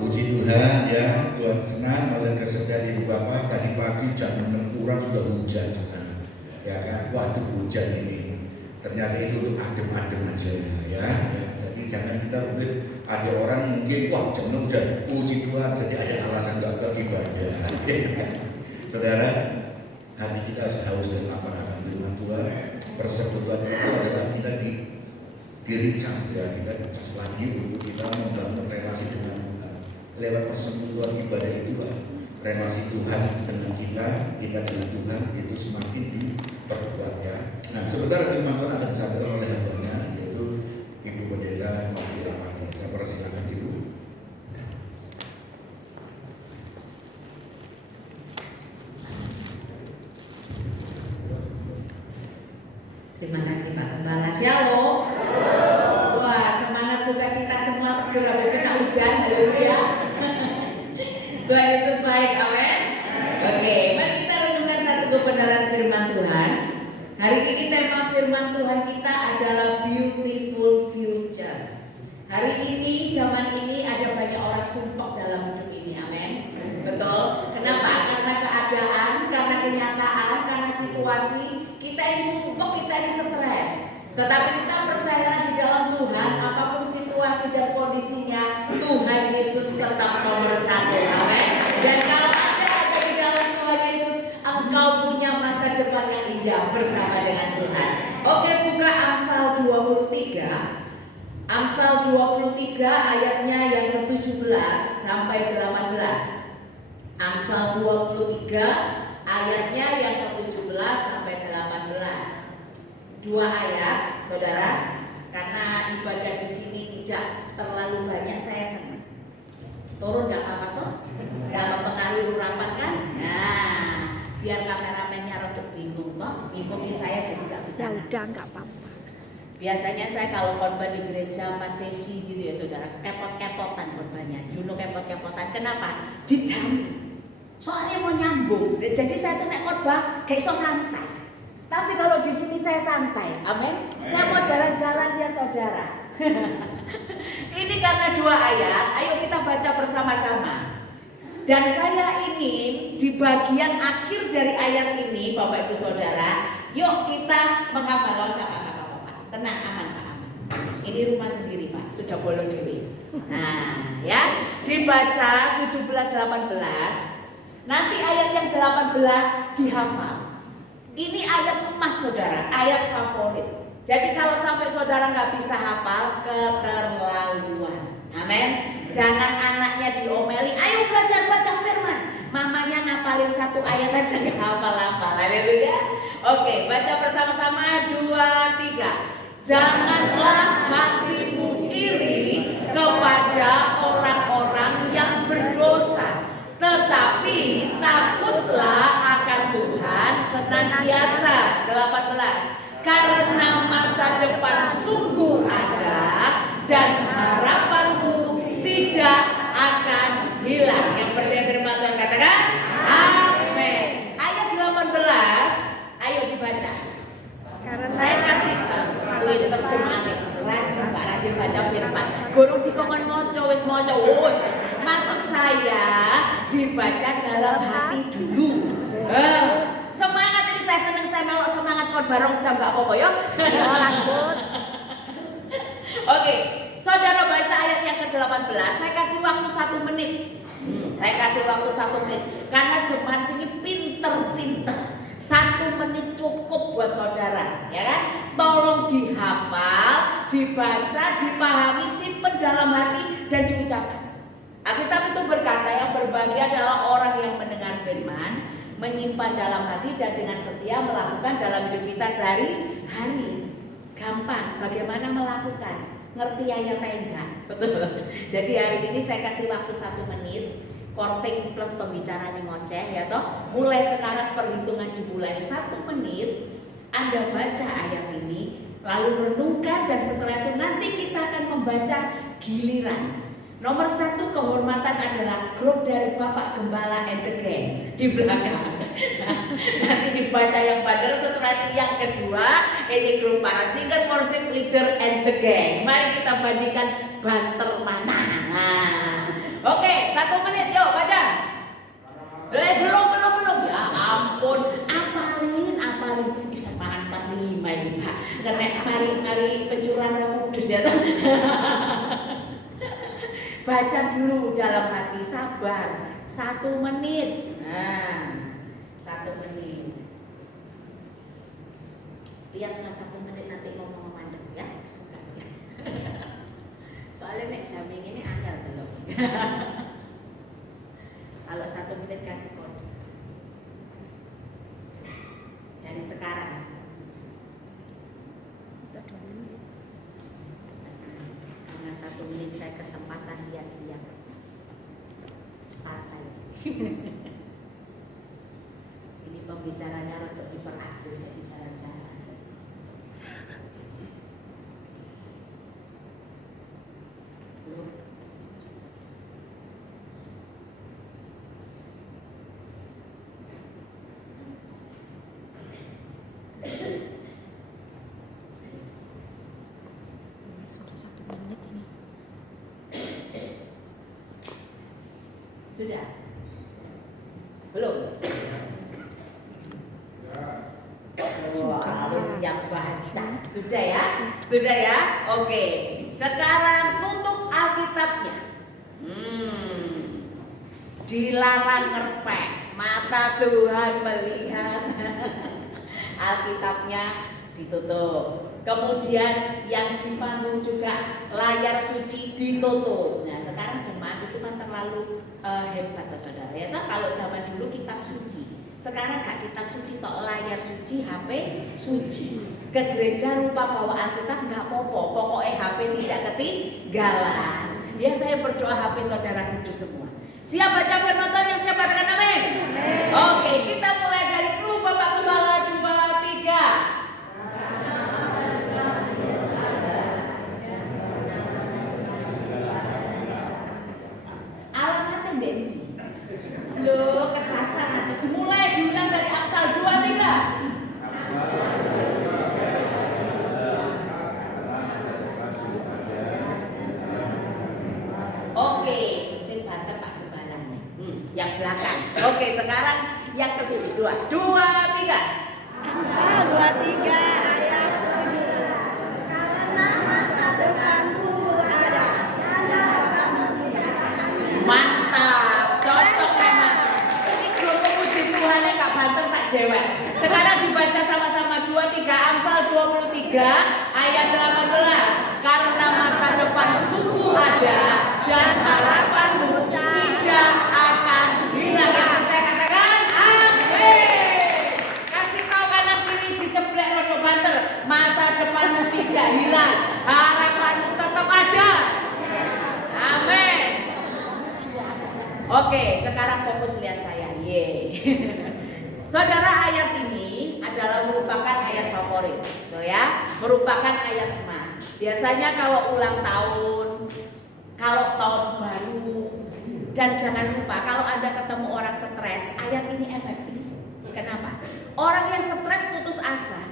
Puji Tuhan ya, Tuhan senang melihat kesetiaan Ibu Bapak. Tadi pagi jam 6 kurang sudah hujan ya kan, waduh hujan ini ternyata itu untuk adem-adem aja ya. Jadi jangan kita mungkin ada orang mungkin wah jam 6 hujan, puji Tuhan jadi ada alasan gak beribadah. Saudara, hati kita haus dan lapar akan firman Tuhan. Persekutuan itu adalah kita diricas ya, kita dicas lagi untuk kita membangun relasi dengan Tuhan. Lewat persekutuan ibadah itu relasi Tuhan dengan kita dengan Tuhan itu semakin diperkuat ya. Nah, sebentar firman Tuhan akan disampaikan oleh hambanya yaitu Ibu Pendeta Novi Rahmati. Saya persilakan Ibu. Terima kasih Pak Gembala. Shalom. Wah, semangat sukacita semua seger habis kena hujan. Haleluya. Tuhan Yesus baik. Amin. Oke, mari kita renungkan satu kebenaran firman Tuhan. Hari ini tema firman Tuhan kita adalah beautiful future. Hari ini, zaman ini ada banyak orang sumpah dalam hidup ini. Amin. Betul. Kenapa? Karena keadaan, karena kenyataan, karena situasi. Kita ini sumpah, kita ini stres. Tetapi kita percaya di dalam Tuhan, apapun situasi dan kondisinya, Tuhan Yesus tetap nomor satu. Amin. Dan kalau Anda ada di dalam Tuhan Yesus, engkau punya masa depan yang indah bersama dengan Tuhan. Oke, buka Amsal 23. Amsal 23 ayatnya yang ke-17 sampai 18. Amsal 23 ayatnya yang ke-17 sampai 18. Dua ayat, saudara, karena ibadah di sini tidak terlalu banyak, saya senang. Turun nggak apa-apa toh? Nggak mempengaruhi rapat kan? Nah, biar kameramennya rada bingung toh, ngikuti saya jadi nggak bisa. Ya udah nggak apa-apa. Biasanya saya kalau korban di gereja 4 sesi gitu ya saudara, kepot-kepotan korbannya. Dulu kepot-kepotan, kenapa? Dijamin. Soalnya mau nyambung. Jadi saya tuh naik khotbah kayak so santai. Tapi kalau di sini saya santai. Amin. Saya mau jalan-jalan lihat saudara. Ini karena dua ayat, ayo kita baca bersama-sama. Dan saya ingin di bagian akhir dari ayat ini, Bapak Ibu Saudara, yuk kita menghafal. Gak usah apa-apa. Tenang, aman, Pak. Aman. Ini rumah sendiri, Pak. Sudah bolo dewi. Nah, ya, dibaca 17-18. Nanti ayat yang 18 dihafal. Ini ayat emas saudara, ayat favorit. Jadi kalau sampai saudara nggak bisa hafal, keterlaluan. Amin. Jangan anaknya diomeli, ayo belajar baca firman. Mamanya ngapalin satu ayat aja nggak hafal-hafal. Haleluya. Oke, baca bersama-sama 2, 3. Janganlah hatimu iri kepada orang-orang yang berdosa, tetapi takutlah akan Tuhan senantiasa. 18. Karena masa depan sungguh ada dan harapanmu tidak akan hilang. Yang percaya firman Tuhan katakan amin. Ayat 18, ayo dibaca. Karena Saya kasih terjemahan rajin Pak, rajin baca firman. Gorong dikongkon moco wis moco. Maksud saya dibaca dalam hati dulu. Semangat ini saya senang, saya melok semangat kon bareng jam gak apa-apa ya. lanjut. Oke, saudara baca ayat yang ke-18. Saya kasih waktu 1 menit. Saya kasih waktu 1 menit karena jemaat sini pinter-pinter. 1 menit cukup buat saudara, ya kan? Tolong dihafal, dibaca, dipahami, simpen dalam hati dan diucapkan. Alkitab itu berkata yang berbahagia adalah orang yang mendengar firman, menyimpan dalam hati dan dengan setia melakukan dalam hidup kita sehari-hari. Gampang, bagaimana melakukan? Ngerti ayatnya enggak? Betul. Jadi hari ini saya kasih waktu 1 menit. Korting plus pembicaraan yang ngoceh ya toh. Mulai sekarang perhitungan dimulai 1 menit. Anda baca ayat ini, lalu renungkan dan setelah itu nanti kita akan membaca giliran. Nomor 1 kehormatan adalah grup dari Bapak Gembala and the Gang di belakang. Nanti dibaca yang benar. Setelah itu yang kedua, ini grup para singer, worship leader and the gang. Mari kita bandingkan banter mana. Oke, 1 menit, yuk baca. Belum. Ya ampun, apalin. Bisa makan 45 ini Pak. Karena mari pencurahan Roh Kudus ya toh. Baca dulu dalam hati, sabar. 1 menit. Nah, 1 menit. Lihat mas 1 menit nanti ngomong mandek ya. Soalnya nek jamming ini angel belum. Kalau 1 menit kasih kode. Dari sekarang. Karena 1 menit saya kesempatan lihat-lihat. Santai. Ini pembicaranya untuk diperatur jadi jalan-jalan. Sudah 1 menit ini. Sudah? Belum? Harus siap baca. Sudah ya? Sudah ya? Oke. Sekarang tutup Alkitabnya. Dilarang ngerpek. Mata Tuhan melihat. Alkitabnya ditutup. Kemudian yang di panggung juga layar suci ditutup. Nah sekarang jemaat itu kan terlalu hebat toh saudara ya. Kalau zaman dulu kitab suci, sekarang gak kitab suci tok, layar suci, HP suci. Ke gereja lupa bawa Alkitab gak apa-apa, pokoknya HP tidak ketinggalan. Ya saya berdoa HP saudara kudus semua. Siap baca firman Tuhan, yang siap katakan amin. Oke, kita mulai dari kru Bapak Gembala 2, 3. Loh, kesasar nanti. Dimulai diulang dari Amsal 2, 3. Oke, sing banter Pak Gembalanya. Yang belakang. Oke, sekarang yang ke sini 2, 3. Amsal 23 ayat 17. Karena masa depanku ada dan masa tidak akan. Mantap, cocok memang. Ini belum memuji Tuhannya Kak Banter tak jewel. Sekarang dibaca sama-sama 2, 3 Amsal 23 ayat 18. Karena masa depan suku ada dan harapanmu tidak akan hilang. Saya katakan amin. Kasih tahu kanan kiri diceblek rodo Banter. Masa depanmu tidak hilang, harapanmu tetap ada. Amin. Oke, sekarang fokus lihat saya. Saudara, ayat ini adalah merupakan ayat favorit, tuh ya, merupakan ayat emas. Biasanya kalau ulang tahun, kalau tahun baru, dan jangan lupa kalau Anda ketemu orang stres, ayat ini efektif. Kenapa? Orang yang stres putus asa,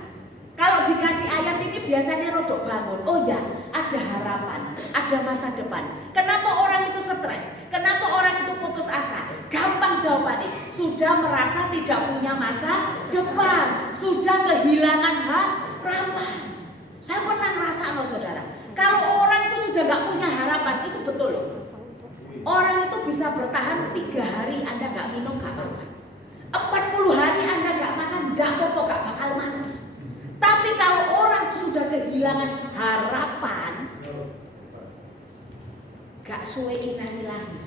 kalau dikasih ayat ini biasanya rodok bangun. Oh ya, ada harapan, ada masa depan. Kenapa orang itu stres? Kenapa orang itu putus asa? Gampang jawabannya. Sudah merasa tidak punya masa depan, sudah kehilangan harapan. Saya pernah ngerasa loh saudara, kalau orang itu sudah gak punya harapan, itu betul loh. Orang itu bisa bertahan 3 hari Anda gak minum gak apa-apa, 40 hari Anda gak makan gak apa-apa, gak bakal mati. Tapi kalau orang itu sudah kehilangan harapan, gak suwe inani lagi.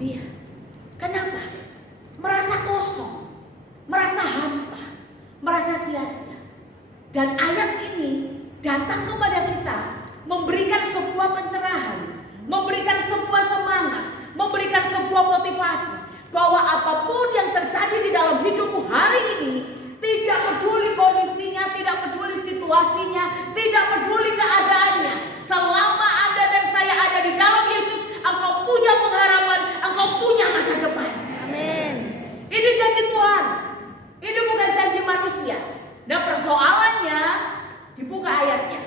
Iya. Kenapa? Merasa kosong, merasa hampa, merasa sia-sia. Dan ayat ini datang kepada kita, memberikan sebuah pencerahan, memberikan sebuah semangat, memberikan sebuah motivasi bahwa apapun yang terjadi di dalam hidupmu hari ini, tidak peduli kondisinya, tidak peduli situasinya, tidak peduli keadaannya, selama Anda dan saya ada di dalam Yesus, engkau punya pengharapan, engkau punya masa depan. Amin. Ini janji Tuhan, ini bukan janji manusia. Nah persoalannya, dibuka ayatnya.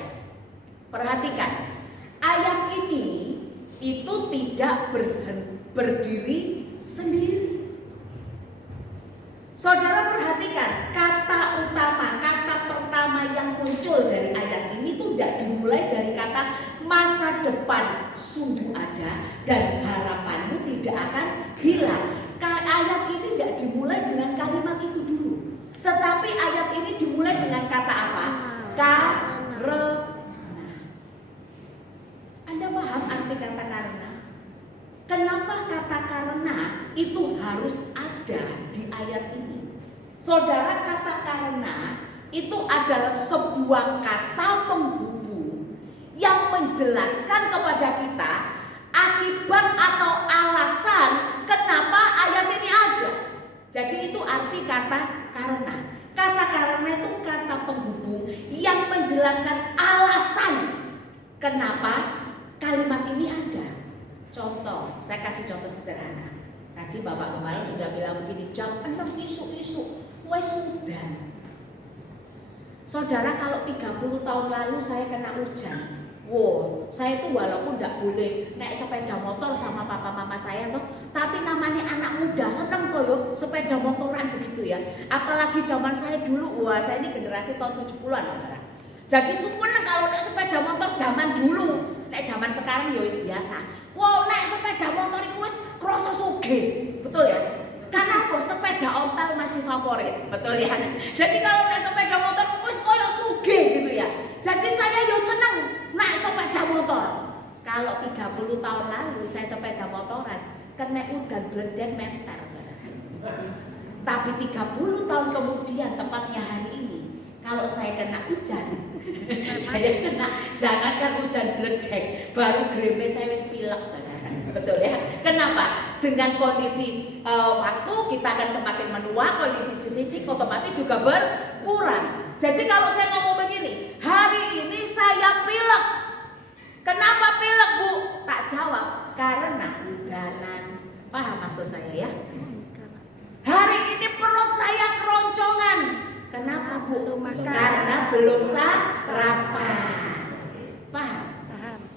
Perhatikan, ayat ini itu tidak berdiri sendiri. Saudara perhatikan, kata utama, kata pertama yang muncul dari ayat ini tidak dimulai dari kata masa depan sungguh ada dan harapanmu tidak akan hilang. Ayat ini tidak dimulai dengan kalimat itu dulu, tetapi ayat ini dimulai dengan kata apa? Karena. Anda paham arti kata karena? Kenapa kata karena itu harus ada di ayat ini? Saudara, kata karena itu adalah sebuah kata penghubung yang menjelaskan kepada kita akibat atau alasan kenapa ayat ini ada. Jadi itu arti kata karena. Kata karena itu kata penghubung yang menjelaskan alasan kenapa kalimat ini ada. Contoh, saya kasih contoh sederhana. Tadi Bapak Gembala sudah bilang begini, jam 6 isu-isu, wes sudah. Saudara, kalau 30 tahun lalu saya kena hujan, wow, saya itu walaupun tidak boleh naik sepeda motor sama papa mama saya tuh, tapi namanya anak muda seneng kok yuk sepeda motoran begitu ya. Apalagi zaman saya dulu, wah saya ini generasi tahun 70-an saudara. Jadi seneng kalau naik sepeda motor zaman dulu. Naik zaman sekarang ya wis biasa. Wow, naik sepeda motor itu wis kroso sugih. Betul ya? Karena apa? Sepeda ontel masih favorit. Betul ya? Jadi kalau naik sepeda motor wis koyo sugih gitu ya. Jadi saya yo seneng naik sepeda motor. Kalau 30 tahun lalu saya sepeda motoran kena udan bledek mentar. Tapi 30 tahun kemudian tepatnya hari ini kalau saya kena hujan saya kena, jangankan hujan bledek, baru grempe saya wis pilek saudara. Betul ya? Kenapa? Dengan kondisi waktu kita akan semakin menua, kondisi fisik otomatis juga berkurang. Jadi kalau saya ngomong begini, hari ini saya pilek. Kenapa pilek Bu? Tak jawab, karena hujanan. Paham maksud saya ya? Hari ini perut saya keroncongan. Kenapa Bu? Karena belum sarapan. Paham?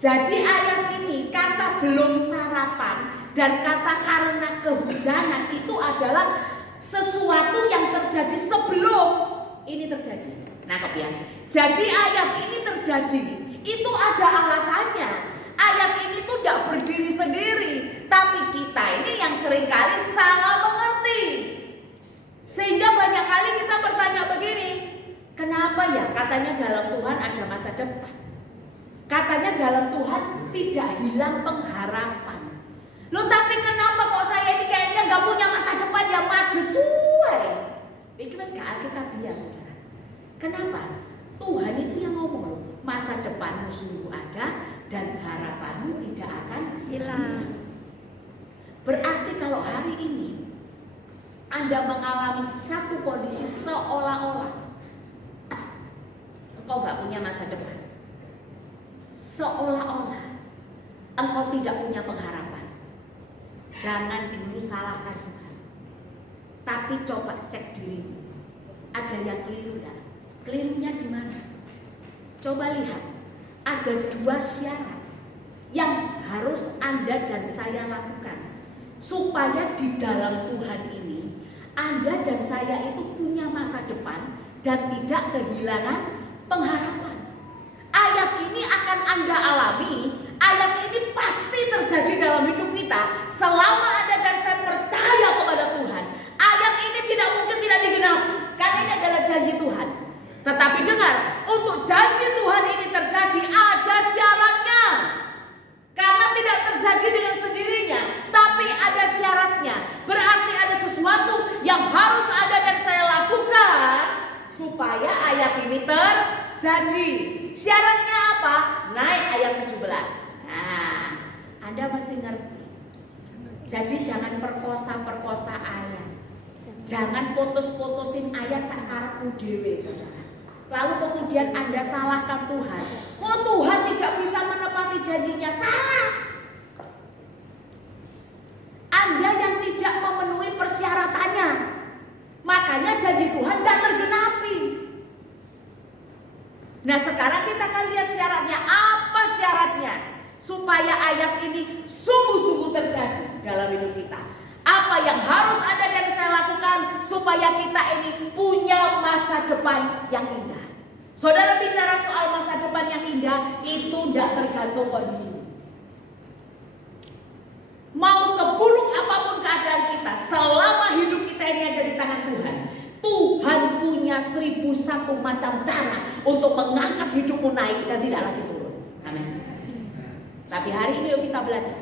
Jadi ayat ini kata belum sarapan dan kata karena kehujanan itu adalah sesuatu yang terjadi sebelum ini terjadi. Nangkep ya? Jadi ayat ini terjadi itu ada alasannya. Ayat ini tuh tidak berdiri sendiri, tapi kita ini yang seringkali salah mengerti. Sehingga banyak kali kita bertanya begini, kenapa ya katanya dalam Tuhan ada masa depan? Katanya dalam Tuhan tidak hilang pengharapan. Loh tapi kenapa kok saya ini kayaknya gak punya masa depan yang maju suai? Ini mas gak alkitabiah saudara. Kenapa? Tuhan itu yang ngomong loh, masa depanmu sungguh ada dan harapanmu tidak akan hilang. Berarti kalau hari ini Anda mengalami satu kondisi seolah-olah engkau gak punya masa depan, seolah-olah engkau tidak punya pengharapan, jangan dulu salahkan Tuhan, tapi coba cek dirimu. Ada yang keliru ya? Kelirunya di mana? Coba lihat, ada 2 syarat yang harus Anda dan saya lakukan supaya di dalam Tuhan ini Anda dan saya itu punya masa depan dan tidak kehilangan pengharapan. Ayat ini akan Anda alami, ayat ini pasti terjadi dalam hidup kita selama Anda dan saya percaya kepada Tuhan. Ayat ini tidak mungkin tidak digenapi karena ini adalah janji Tuhan. Tetapi dengar, untuk janji Tuhan ini terjadi ada syaratnya. Karena tidak terjadi dengan sendirinya, tapi ada syaratnya. Berarti ada sesuatu yang harus Anda dan saya lakukan supaya ayat ini terjadi. Syaratnya apa? Naik ayat 17. Nah, Anda mesti ngerti. Jadi jangan perkosa-perkosa ayat. Jangan putus-putusin ayat sakarepmu dhewe, saudara. Lalu kemudian Anda salahkan Tuhan. Oh, Tuhan tidak bisa menepati janjinya. Salah. Anda yang tidak memenuhi persyaratannya. Makanya janji Tuhan tidak tergenapi. Nah sekarang kita akan lihat syaratnya. Apa syaratnya? supaya ayat ini sungguh-sungguh terjadi dalam hidup kita. Apa yang harus ada dan saya lakukan supaya kita ini punya masa depan yang indah. Saudara bicara soal masa depan yang indah, itu tidak tergantung kondisi. Mau seburuk apapun keadaan kita, selama hidup kita ini ada di tangan Tuhan, Tuhan punya 1001 macam cara untuk mengangkat hidupmu naik dan tidak lagi turun. Amin. Tapi hari ini yuk kita belajar.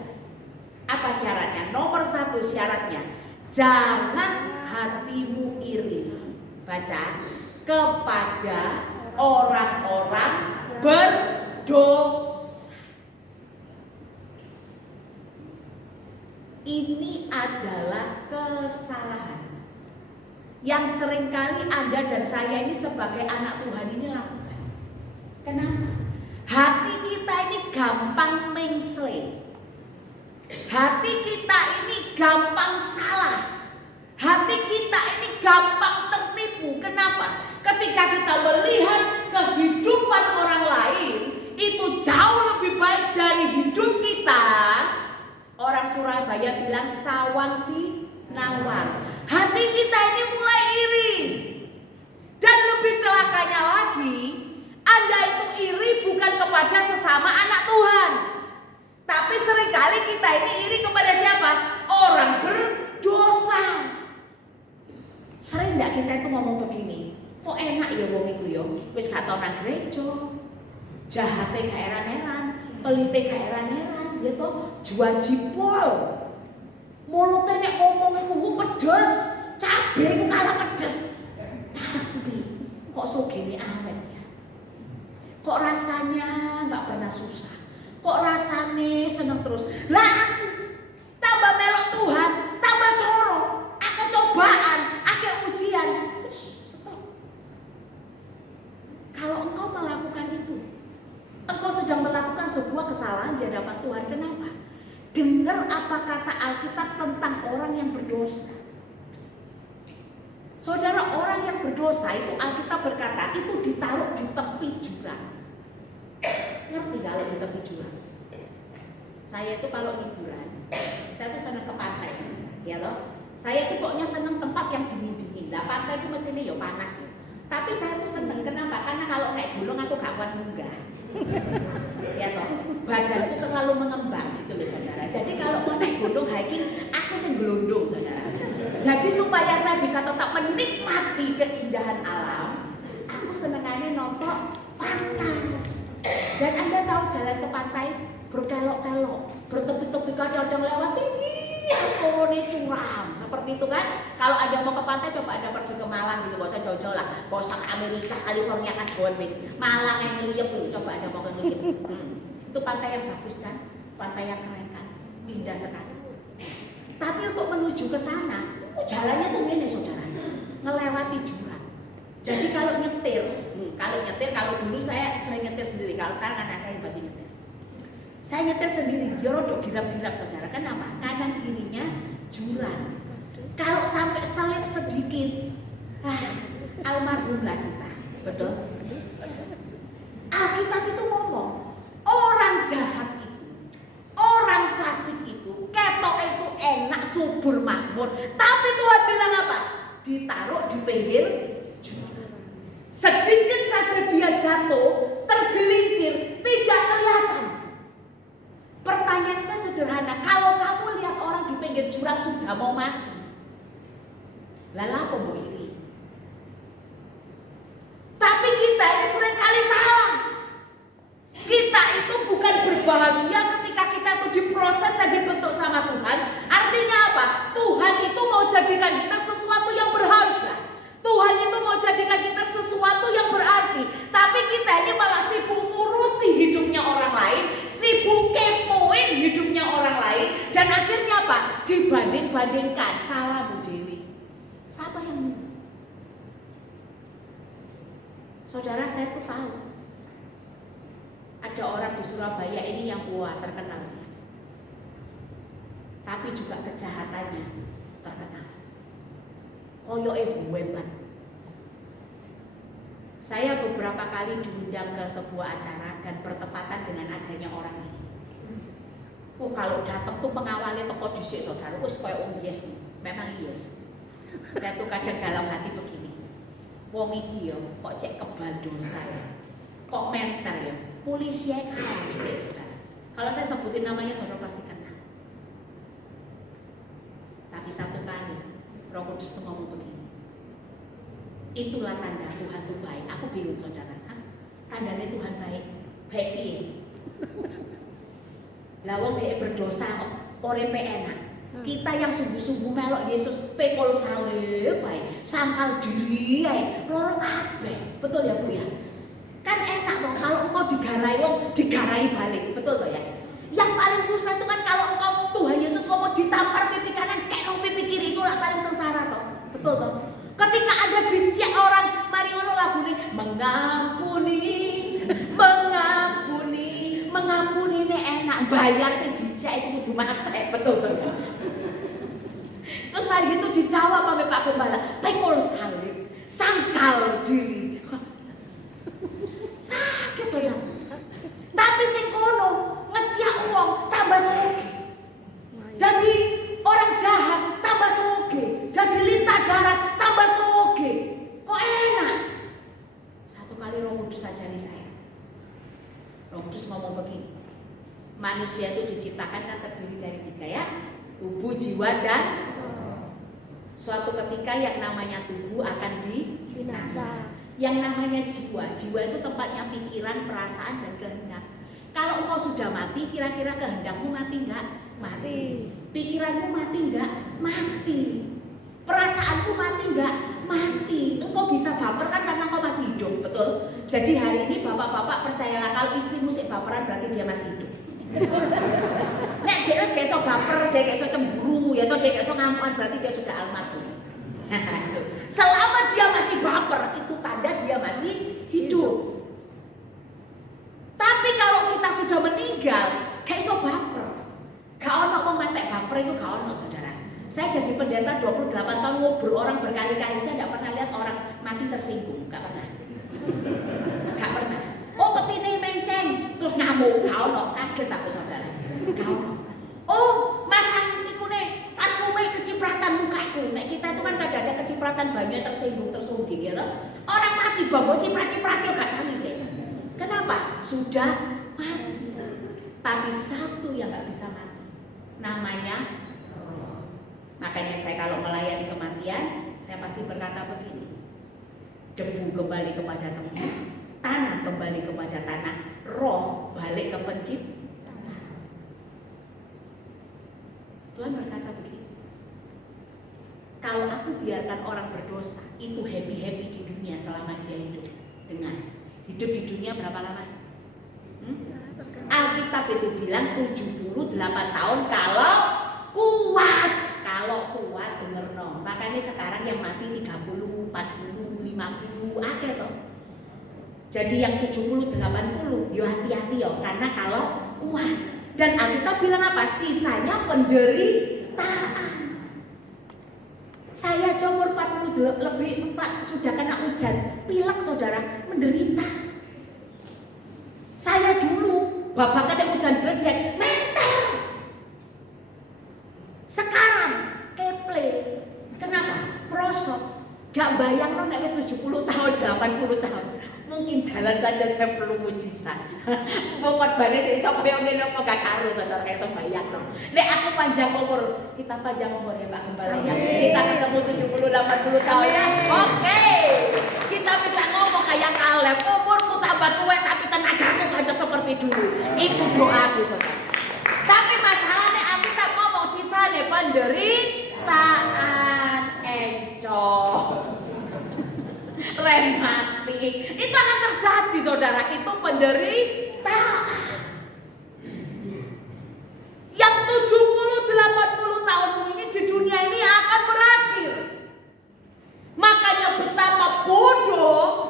Apa syaratnya? Nomor 1 syaratnya, jangan hatimu iri. Baca, kepada orang-orang berdosa. Ini adalah kesalahan yang seringkali Anda dan saya ini sebagai anak Tuhan ini lakukan. Kenapa? Hati kita ini gampang mengsle. Hati kita ini gampang salah. Hati kita ini gampang tertipu. Kenapa? Ketika kita melihat kehidupan orang lain itu jauh lebih baik dari hidup kita. Orang Surabaya bilang sawang si nawang. Hati kita ini mulai iri. Dan lebih celakanya lagi, Anda itu iri bukan kepada sesama anak Tuhan. Tapi seringkali kita ini iri kepada siapa? Orang berdosa. Sering enggak kita itu ngomong begini? Kok enak ya wong iku ya? Wis gak tau nang gereja. Jahate gak eran-eran, pelite gak eran-eran. Ya toh, jual jipol. Mulutnya nek ngomong iku pedes, cabe iku kalah pedes. Tapi kok sogene awet ya? Kok rasanya nggak pernah susah? Kok rasanya seneng terus? Lah aku tambah melok Tuhan, tambah sorong, akeh cobaan, akeh ujian. Stop. Kalau engkau melakukan itu, engkau sedang melakukan sebuah kesalahan di hadapan Tuhan. Kenapa? Dengar apa kata Alkitab tentang orang yang berdosa. Saudara, orang yang berdosa itu Alkitab berkata itu ditaruh di tepi jurang. Ngerti kalau di tepi jurang? Saya itu kalau liburan, saya tuh senang ke pantai, ya loh. Saya tuh pokoknya senang tempat yang dingin-dingin. Nah, pantai itu mesinnya ya panas ya. Tapi saya tuh senang, kenapa? Karena kalau naik gunung aku gak kuat munggah. Ya toh, badanku terlalu mengembang gitu loh saudara. Jadi kalau mau naik gunung hiking, aku sing gelundung saudara. Jadi supaya saya bisa tetap menikmati keindahan alam, aku senengannya nonton pantai. Dan Anda tahu jalan ke pantai berkelok-kelok, bertepi-tepi kadang-kadang lewat tinggi, harus koloni curam. Seperti itu kan? Kalau Anda mau ke pantai, coba Anda pergi ke Malang gitu, gak usah jauh-jauh lah. Gak usah ke Amerika, California kan buat bis. Malang yang ngeliat dulu, coba Anda mau ke ngeliat. Itu pantai yang bagus kan? Pantai yang keren kan? Indah sekali. Tapi untuk menuju ke sana, jalannya tuh ini saudara, ngelewati jurang. Jadi kalau nyetir, kalau dulu saya sering nyetir sendiri. Kalau sekarang anak saya bantu nyetir. Saya nyetir sendiri, ya rodok girap-girap saudara. Kenapa? Kanan kirinya jurang. Kalau sampai selip sedikit, almarhumlah kita. Betul? Alkitab itu ngomong, orang jahat itu, orang fasik itu, ketok itu enak, subur, makmur. Tapi Tuhan bilang apa? Ditaruh di pinggir jurang. Sedikit saja dia jatuh, tergelincir, tidak kelihatan. Pertanyaan saya sederhana, kalau kamu lihat orang di pinggir jurang sudah mau mati, lalu apa mau iri? Tapi kita ini seringkali salah. Kita itu bukan berbahagia ketika kita itu diproses dan dibentuk sama Tuhan. Artinya apa? Tuhan itu mau jadikan kita sesuatu yang berharga. Tuhan itu mau jadikan kita sesuatu yang berarti. Tapi kita ini malah sibuk ngurusi hidupnya orang lain, sibuk kepoin hidupnya orang lain, dan akhirnya apa? Dibanding-bandingkan. Salah Bu Dewi. Siapa yang nyuruh? Saudara, saya tuh tahu ada orang di Surabaya ini yang terkenal, tapi juga kejahatannya terkenal. Koyoke hebat. Saya beberapa kali diundang ke sebuah acara dan bertepatan dengan adanya orang ini. Oh kalau datang tuh pengawalnya toko dhisik saudara, wis koyo wong yes, memang yes. Saya tuh kadang dalam hati begini, wong iki yo kok cek kebal dosa ya, kok menter ya, polisi aja kalah cek saudara. Kalau saya sebutin namanya saudara pasti kenal. Tapi satu kali Roh Kudus tuh ngomong begini, itulah tanda Tuhan tuh baik. Aku bingung saudara, tandanya Tuhan baik, baik piye? Lah wong dhek berdosa kok orepe enak. Kita yang sungguh-sungguh melok Yesus pekol sale bae, sangkal diri ae, loro kabeh. Betul ya Bu ya? Kan enak toh kalau engkau digarai wong, digarai balik. Betul toh ya? Yang paling susah itu kan kalau engkau Tuhan Yesus ngomong ditampar pipi kanan, kekno pipi kiri itu lah paling sengsara toh. Betul toh? Ketika ada dicek orang, mari ngono lagune mengampuni, mengampuni, mengampuni ini enak, bayar sing dicek itu kudu mate, betul toh ya? Terus mari gitu dijawab sama Pak Gembala, pekul salib, sangkal diri. Sakit saudara. Tapi sing kono ngejak uang tambah soge. Jadi orang jahat tambah soge. Jadi lintah darat tambah soge. Kok enak? Satu kali Roh Kudus ajari saya. Roh Kudus ngomong begini. Manusia itu diciptakan kan terdiri dari 3 ya. Tubuh, jiwa, dan suatu ketika yang namanya tubuh akan binasa. Yang namanya jiwa, jiwa itu tempatnya pikiran, perasaan, dan kehendak. Kalau engkau sudah mati, kira-kira kehendakmu mati enggak? Mati. Pikiranmu mati enggak? Mati. Perasaanmu mati enggak? Mati. Engkau bisa baper kan karena engkau masih hidup, betul? Jadi hari ini bapak-bapak percayalah kalau istrimu sik baperan berarti dia masih hidup. Nek dia wis iso baper, dia iso cemburu, ya toh dia iso ngamuk berarti dia sudah almarhum. Selama dia masih baper, itu tanda dia masih hidup. Tapi kalau kita sudah meninggal, gak iso baper. Gak ono wong metek baper itu gak ono saudara. Saya jadi pendeta 28 tahun ngobrol orang berkali-kali, saya gak pernah lihat orang mati tersinggung, gak pernah. Gak pernah. Oh petine menceng, terus ngamuk, gak ono, kaget aku saudara. Gak ono. Oh masang ikune parfume kecipratan mukaku. Nek kita itu kan kadang-kadang kecipratan banyak tersinggung, tersungging ya toh. Orang mati bobo ciprat-ciprat yo gak nangis gitu. Kenapa? Sudah mati. Tapi satu yang gak bisa mati, namanya roh. Makanya saya kalau melayani kematian, saya pasti berkata begini. Debu kembali kepada tempat, tanah kembali kepada tanah, roh balik ke pencipta. Tuhan berkata begini, kalau aku biarkan orang berdosa itu happy-happy di dunia selama dia hidup. Dengar, hidup di dunia berapa lama? Alkitab itu bilang 78 tahun kalau kuat. Kalau kuat denger no. Makanya sekarang yang mati 30, 40, 50 akeh toh. Jadi yang 70, 80 yo hati-hati yo karena kalau kuat. Dan Alkitab bilang apa? Sisanya penderitaan. Saya aja umur 40 lebih 4 sudah kena hujan, pilek saudara, menderita. Saya dulu bapak kena hujan bledek, menter. Sekarang keple. Kenapa? Prosot. Gak bayang no nek wis 70 tahun, 80 tahun. Mungkin jalan saja saya perlu mujizat. Pokok bane sik iso koyo ngene apa gak karo saudara iso bayang no. Nek aku panjang umur, kita panjang umur ya Pak Gembala ya. Kita ketemu 70 80 tahun ya. Oke. Kita bisa ngomong kayak Kaleb, umurmu tambah tua tapi tenagamu pancet seperti dulu. Itu doaku saudara. Tapi masalahnya kita ngomong sisanya penderitaan encok. Rematik itu akan terjadi saudara, itu penderitaan yang 70-80 tahun ini di dunia ini akan berakhir. Makanya betapa bodoh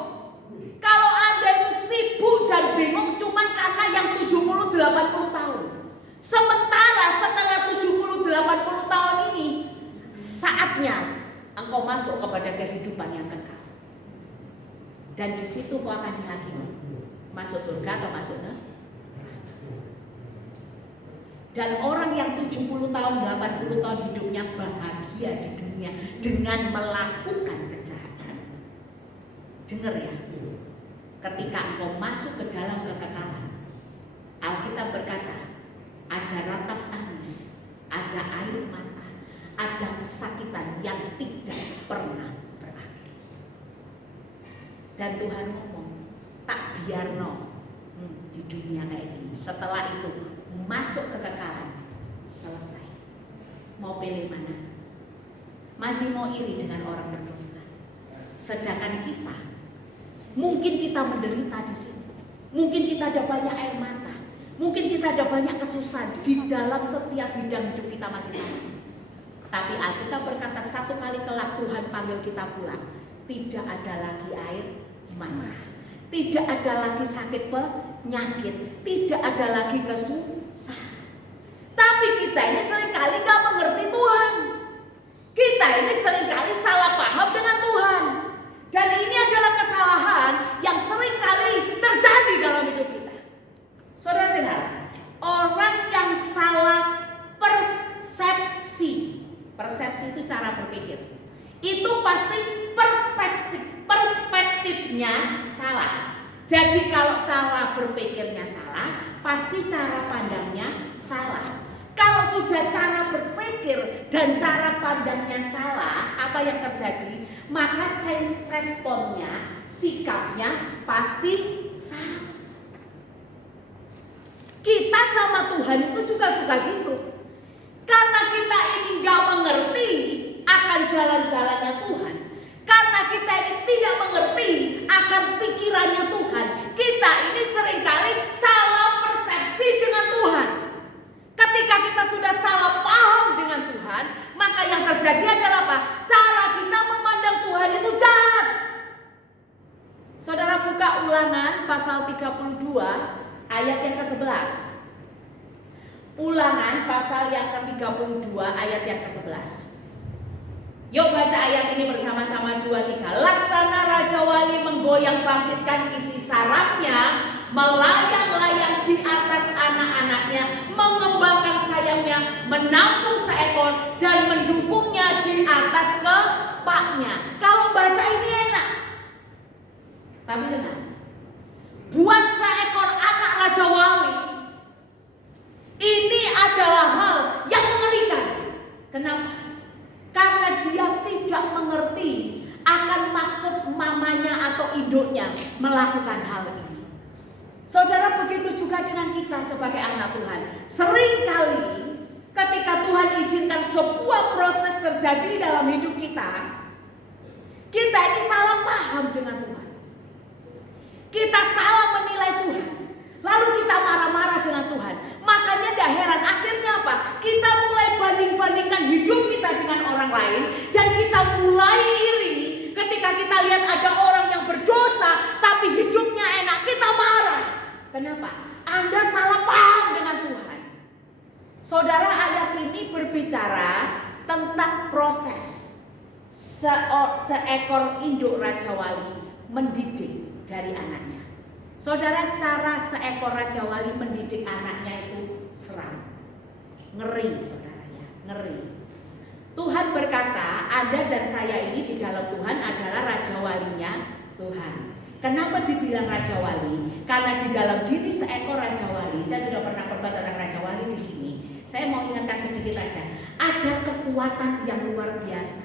kalau Anda itu sibuk dan bingung cuman karena yang 70-80 tahun. Sementara setelah 70-80 tahun ini saatnya engkau masuk kepada kehidupan yang kekal. Dan di situ kau akan dihakimi. Masuk surga atau masuk neraka. Dan orang yang 70 tahun, 80 tahun hidupnya bahagia di dunia dengan melakukan kejahatan. Dengar ya, ketika engkau masuk ke dalam kekekalan, Alkitab berkata, ada ratap tangis, ada air mata, ada kesakitan yang tidak pernah berakhir. Dan Tuhan ngomong, tak biarno di dunia kayak gini. Setelah itu masuk kekekalan, selesai. Mau pilih mana? Masih mau iri dengan orang berdosa? Sedangkan kita, mungkin kita menderita di sini, mungkin kita ada banyak air mata, mungkin kita ada banyak kesusahan di dalam setiap bidang hidup kita masing-masing. Tapi Alkitab berkata satu kali kelak Tuhan panggil kita pulang, tidak ada lagi air mata, tidak ada lagi sakit penyakit, tidak ada lagi kesusahan. Tapi kita ini seringkali gak mengerti Tuhan. Kita ini seringkali salah paham dengan Tuhan. Dan ini adalah kesalahan yang seringkali terjadi dalam hidup kita. Saudara dengar, orang yang salah persepsi. Persepsi itu cara berpikir. Itu pasti perspektifnya salah. Jadi kalau cara berpikirnya salah, pasti cara pandangnya salah. Kalau sudah cara berpikir dan cara pandangnya salah, apa yang terjadi? Maka responnya, sikapnya pasti salah. Kita sama Tuhan itu juga suka gitu. Karena kita ini gak mengerti akan jalan-jalannya Tuhan, karena kita ini tidak mengerti akan pikirannya Tuhan, kita ini seringkali salah persepsi dengan Tuhan. Ketika kita sudah salah paham dengan Tuhan, maka yang terjadi adalah apa? Cara kita memandang Tuhan itu jahat. Saudara buka Ulangan pasal 32 ayat yang ke-11. Ulangan pasal yang ke-32 ayat yang ke-11. Yuk baca ayat ini bersama-sama 2-3. Laksana Raja Wali menggoyang bangkitkan isi sarafnya, melayang-layang di atas anak-anaknya, mengembangkan sayapnya, menampung seekor dan mendukungnya di atas kepaknya. Kalau baca ini enak. Tapi dengar, buat seekor anak Raja Wali, ini adalah hal yang mengerikan. Kenapa? Karena dia tidak mengerti akan maksud mamanya atau induknya melakukan hal ini. Saudara, begitu juga dengan kita sebagai anak Tuhan. Seringkali ketika Tuhan izinkan sebuah proses terjadi dalam hidup kita, kita ini salah paham dengan Tuhan. Kita salah menilai Tuhan. Lalu kita marah-marah dengan Tuhan. Makanya tidak heran akhirnya apa? Kita mulai banding-bandingkan hidup kita dengan orang lain. Dan kita mulai iri ketika kita lihat ada orang yang berdosa tapi hidupnya enak, kita marah. Kenapa? Anda salah paham dengan Tuhan. Saudara, ayat ini berbicara tentang proses seekor induk Raja Wali mendidik dari anaknya. Saudara, cara seekor Raja Wali mendidik anaknya itu seram. Ngeri, saudara ya, ngeri. Tuhan berkata, Anda dan saya ini di dalam Tuhan adalah Raja Walinya Tuhan. Kenapa dibilang Raja Wali? Karena di dalam diri seekor Raja Wali, saya sudah pernah khotbah tentang Raja Wali di sini. Saya mau ingatkan sedikit aja. Ada kekuatan yang luar biasa.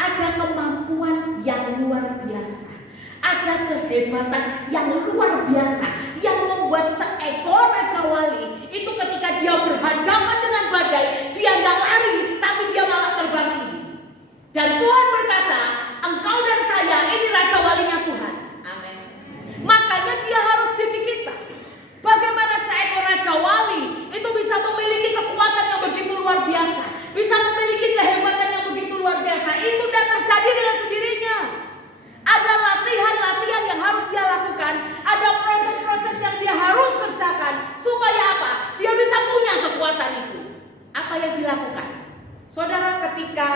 Ada kemampuan yang luar biasa. Ada kehebatan yang luar biasa yang membuat seekor Raja Wali itu ketika dia berhadapan dengan badai, dia nggak lari, tapi dia malah terbang tinggi. Dan Tuhan berkata, engkau dan saya ini Raja Walinya Tuhan. Amin. Makanya dia harus didik kita. Bagaimana seekor Raja Wali itu bisa memiliki kekuatan yang begitu luar biasa, bisa memiliki kehebatan yang begitu luar biasa. Itu tidak terjadi dengan sendirinya. Ada latihan-latihan yang harus dia lakukan, ada proses-proses yang dia harus kerjakan supaya apa? Dia bisa punya kekuatan itu. Apa yang dilakukan? Saudara, ketika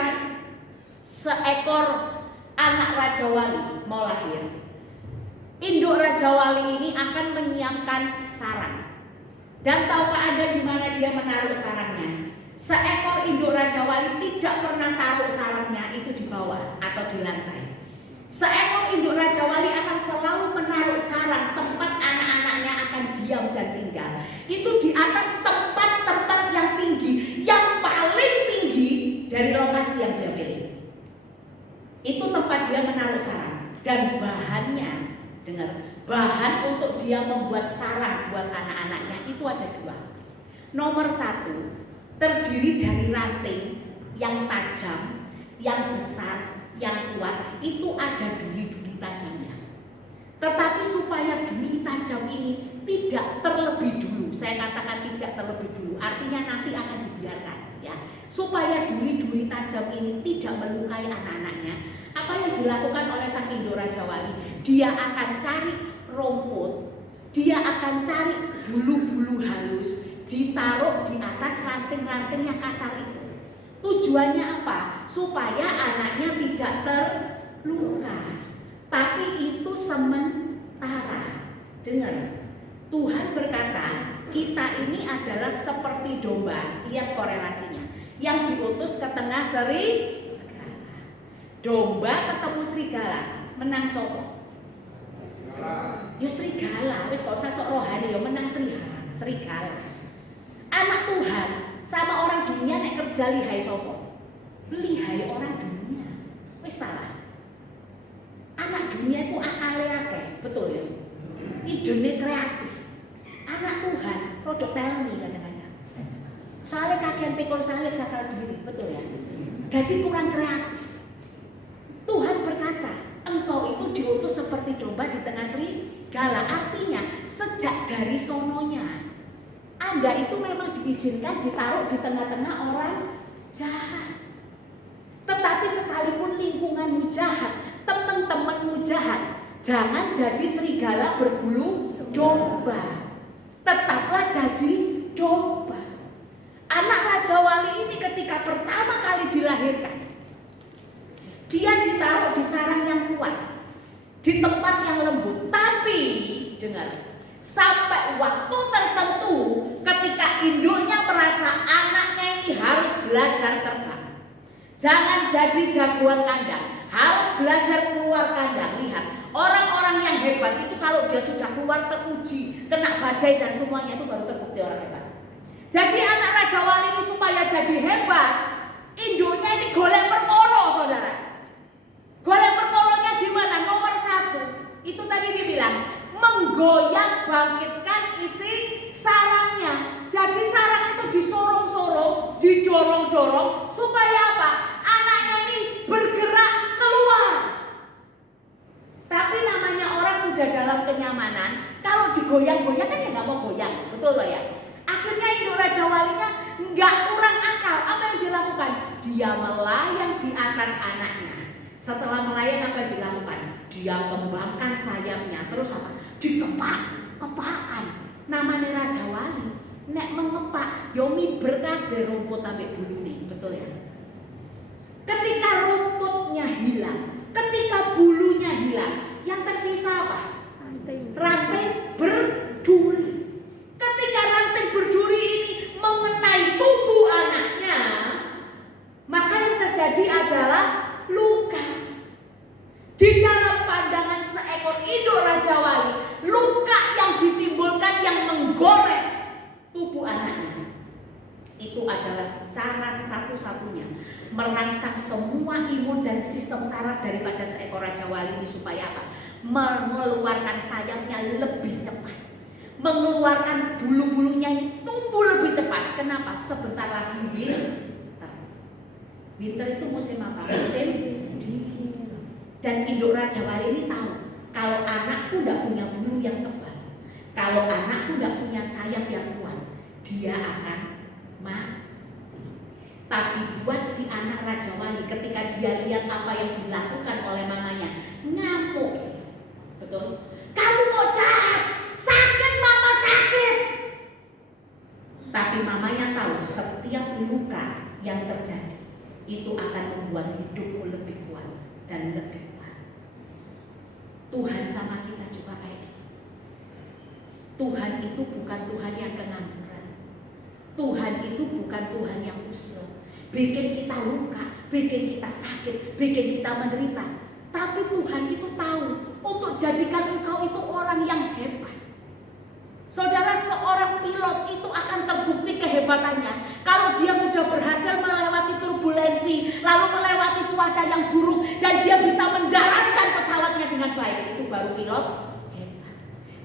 seekor anak Raja Wali mau lahir, induk Raja Wali ini akan menyiapkan sarang. Dan tahukah Anda di mana dia menaruh sarangnya? Seekor induk Raja Wali tidak pernah taruh sarangnya itu di bawah atau di lantai. Seekor induk Raja Wali akan selalu menaruh sarang tempat anak-anaknya akan diam dan tinggal. Itu di atas tempat-tempat yang tinggi, yang paling tinggi dari lokasi yang dia pilih. Itu tempat dia menaruh sarang. Dan bahannya, dengar, bahan untuk dia membuat sarang buat anak-anaknya itu ada dua. Nomor satu, terdiri dari ranting yang tajam, yang besar, yang kuat. Itu ada duri-duri tajamnya. Tetapi supaya duri tajam ini tidak terlebih dulu, saya katakan tidak terlebih dulu, artinya nanti akan dibiarkan, ya. Supaya duri-duri tajam ini tidak melukai anak-anaknya. Apa yang dilakukan oleh sang induk Raja Wali? Dia akan cari rumput, dia akan cari bulu-bulu halus, ditaruh di atas ranting-ranting yang kasar itu. Tujuannya apa? Supaya anaknya tidak terluka. Tapi itu sementara. Dengar, Tuhan berkata, kita ini adalah seperti domba. Lihat korelasinya. Yang diutus ke tengah serigala. Domba ketemu serigala, menang sopo? Ya serigala, wis kok usah sok rohani ya menang serigala. Anak Tuhan sama orang dunia nek kerja lihai sopo? Lihai orang dunia. Wis salah. Anak dunia itu akale akeh, betul ya? Idene kreatif. Anak Tuhan rodok telmi kadang-kadang. Soalnya kakean pikul salib sakal diri, betul ya? Jadi kurang kreatif. Tuhan berkata, engkau itu diutus seperti domba di tengah serigala. Artinya sejak dari sononya Anda itu memang diizinkan ditaruh di tengah-tengah orang jahat. Tetapi sekalipun lingkunganmu jahat, teman-temanmu jahat, jangan jadi serigala berbulu domba. Tetaplah jadi domba. Anak Raja Wali ini ketika pertama kali dilahirkan, dia ditaruh di sarang yang kuat, di tempat yang lembut. Tapi, dengar, sampai waktu tertentu ketika induknya merasa anaknya ini harus belajar terbang. Jangan jadi jagoan kandang, harus belajar keluar kandang. Lihat, orang-orang yang hebat itu kalau dia sudah keluar teruji, kena badai dan semuanya itu baru terbukti orang hebat. Jadi anak Raja Wali ini supaya jadi hebat, induknya ini golek perkara, saudara. Golek perkoronya gimana? Nomor satu, itu tadi dibilang menggoyang bangkitkan isi sarangnya. Jadi sarang itu disorong-sorong, didorong-dorong supaya apa? Anaknya ini bergerak keluar. Tapi namanya orang sudah dalam kenyamanan, kalau digoyang-goyang kan ya nggak mau goyang, betul loh ya? Akhirnya induk Raja Walinya nggak kurang akal. Apa yang dilakukan? Dia melayang di atas anaknya. Setelah melayang apa yang dilakukan? Dia kembangkan sayapnya. Terus apa? Kepakan. Namanya Raja Wali. Nek mengepak, yomi berkabeh rumput ambek bulune, betul ya? Ketika rumputnya hilang, ketika bulunya hilang, yang tersisa apa? Ranting berduri. Ketika ranting berduri ini mengenai tubuh anaknya, maka yang terjadi adalah luka. Di dalam pandangan seekor induk Raja Wali, luka yang ditimbulkan yang menggores tubuh anaknya itu adalah cara satu-satunya merangsang semua imun dan sistem saraf daripada seekor Raja Wali ini supaya apa? Mengeluarkan sayapnya lebih cepat, mengeluarkan bulu-bulunya ini tumbuh lebih cepat. Kenapa? Sebentar lagi winter. Winter itu musim apa? Musim dingin. Dan induk Raja Wali ini tahu kalau anakku tidak punya bulu yang tebal, kalau anakku tidak punya sayap yang kuat, dia akan mati. Tapi buat si anak Raja Wali ketika dia lihat apa yang dilakukan oleh mamanya, ngamuk. Betul? Kamu kok jahat? Sakit mama, sakit. Tapi mamanya tahu setiap luka yang terjadi itu akan membuat hidupmu lebih kuat dan lebih kuat. Tuhan sama kita juga kayak gitu. Tuhan itu bukan Tuhan yang pengangguran. Tuhan itu bukan Tuhan yang usil, bikin kita luka, bikin kita sakit, bikin kita menderita. Tapi Tuhan itu tahu untuk jadikan engkau itu orang yang hebat. Saudara, seorang pilot itu akan terbukti kehebatannya kalau dia sudah berhasil melewati turbulensi, lalu melewati cuaca yang buruk, dan dia bisa mendaratkan pesawatnya dengan baik. Itu baru pilot hebat.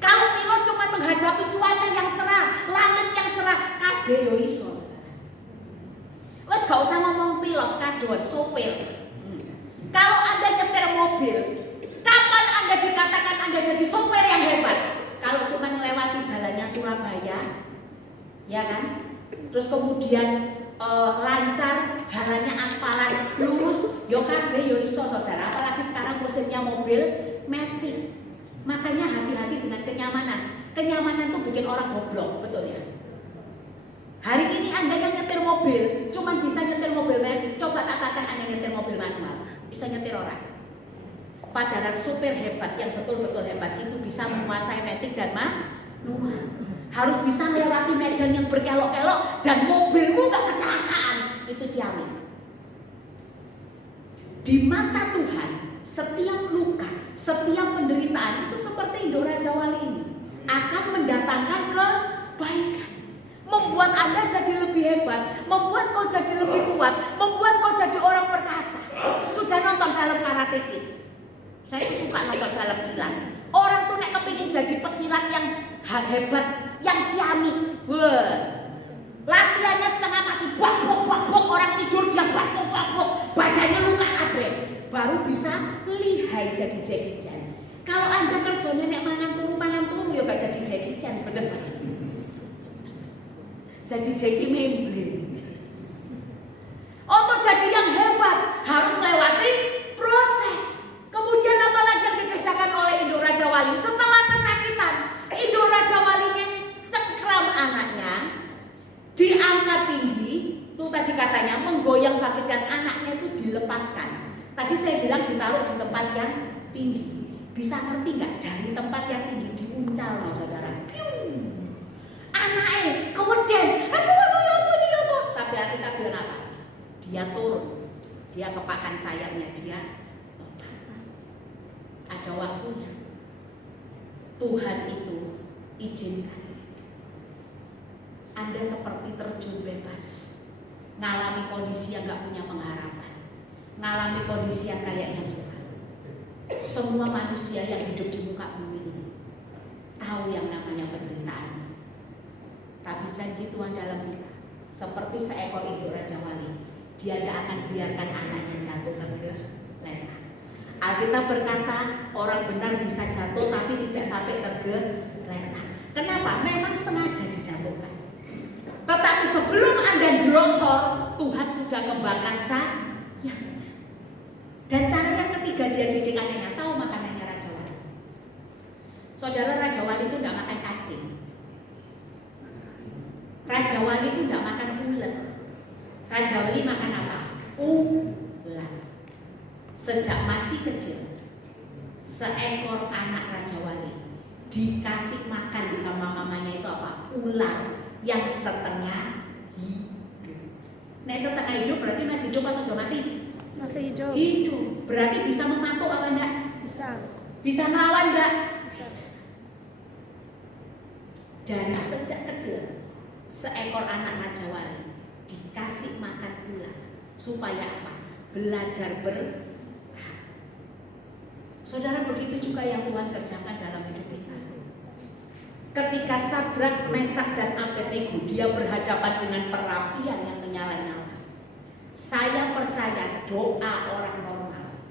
Kalau pilot cuma menghadapi cuaca yang cerah, langit yang cerah, kabeh yo iso. Wes gak usah ngomong pilot, kadon sopir. Kalau Anda nyetir mobil, kapan Anda dikatakan Anda jadi sopir yang hebat? Kalau cuma melewati jalannya Surabaya, ya kan? Terus kemudian lancar, jalannya aspalan, lurus, yo kabeh yo iso, saudara. Apalagi sekarang musimnya mobil matic. Makanya hati-hati dengan kenyamanan. Kenyamanan tuh bikin orang goblok, betul ya? Hari ini Anda yang nyetir mobil, cuma bisa nyetir mobil matic. Coba katakan Anda nyetir mobil manual, bisa nyetir orang. Padahal supir hebat yang betul-betul hebat itu bisa menguasai matic dan manual. Harus bisa melewati medan yang berkelok-kelok dan mobilmu gak kecelakaan. Itu jamin. Di mata Tuhan, setiap luka, setiap penderitaan itu seperti Indo Raja Wali ini akan mendatangkan kebaikan. Membuat Anda jadi lebih hebat, membuat kau jadi lebih kuat, membuat kau jadi orang perkasa. Sudah nonton film Karate Kid? Saya tuh suka nonton film silat. Orang tuh nek kepingin jadi pesilat yang hebat, yang ciamik. Wah, latihannya setengah mati, bak-bok, orang tidur dia bak-bok, badannya luka kabeh. Baru bisa lihai jadi Jackie Chan. Kalau Anda kerjanya nek mangan turu ya gak jadi Jackie Chan sebenarnya. Jadi Jackie Memble. Untuk jadi yang hebat harus lewati proses. Kemudian apalagi yang dikerjakan oleh Indo Raja Wali setelah kesakitan, Indo Raja Walinya cengkram anaknya, diangkat tinggi, itu tadi katanya menggoyang bangkitkan anaknya itu dilepaskan. Tadi saya bilang ditaruh di tempat yang tinggi. Bisa ngerti nggak dari tempat yang tinggi diuncal, loh, saudara? Anaknya keweden, aduh ya apa? Tapi Alkitab bilang apa? Dia turun, dia kepakan sayapnya, dia ada waktunya. Tuhan itu izinkan Anda seperti terjun bebas, ngalami kondisi yang gak punya pengharapan, ngalami kondisi yang kayaknya suka. Semua manusia yang hidup di muka bumi ini tahu yang namanya penderitaan. Tapi janji Tuhan dalam kita, seperti seekor Indo Raja Wali, Dia tidak akan biarkan anaknya jatuh tergeletak. Alkitab berkata orang benar bisa jatuh tapi tidak sampai tergeletak. Kenapa? Memang sengaja dijatuhkan. Tetapi sebelum Anda glosor, Tuhan sudah kembangkan saya. Dan cara yang ketiga dia didik anaknya, tahu makanannya Raja Wali. Saudara, Raja Wali itu tidak makan cacing. Raja Wali itu tidak makan ulet. Raja Wali makan apa? Ulat. Sejak masih kecil, seekor anak Raja Wali dikasih makan sama mamanya itu apa? Ular yang setengah hidup. Nek setengah hidup berarti masih hidup atau sudah mati? Masih hidup. Hidup. Berarti bisa mematuk apa enggak? Bisa. Bisa ngelawan enggak? Bisa. Dari sejak kecil, seekor anak Raja Wali dikasih makan ular supaya apa? Belajar Saudara, begitu juga yang Tuhan kerjakan dalam hidup kita. Ketika Sadrak, Mesak, dan Abednego dia berhadapan dengan perapian yang menyala-nyala. Saya percaya doa orang normal.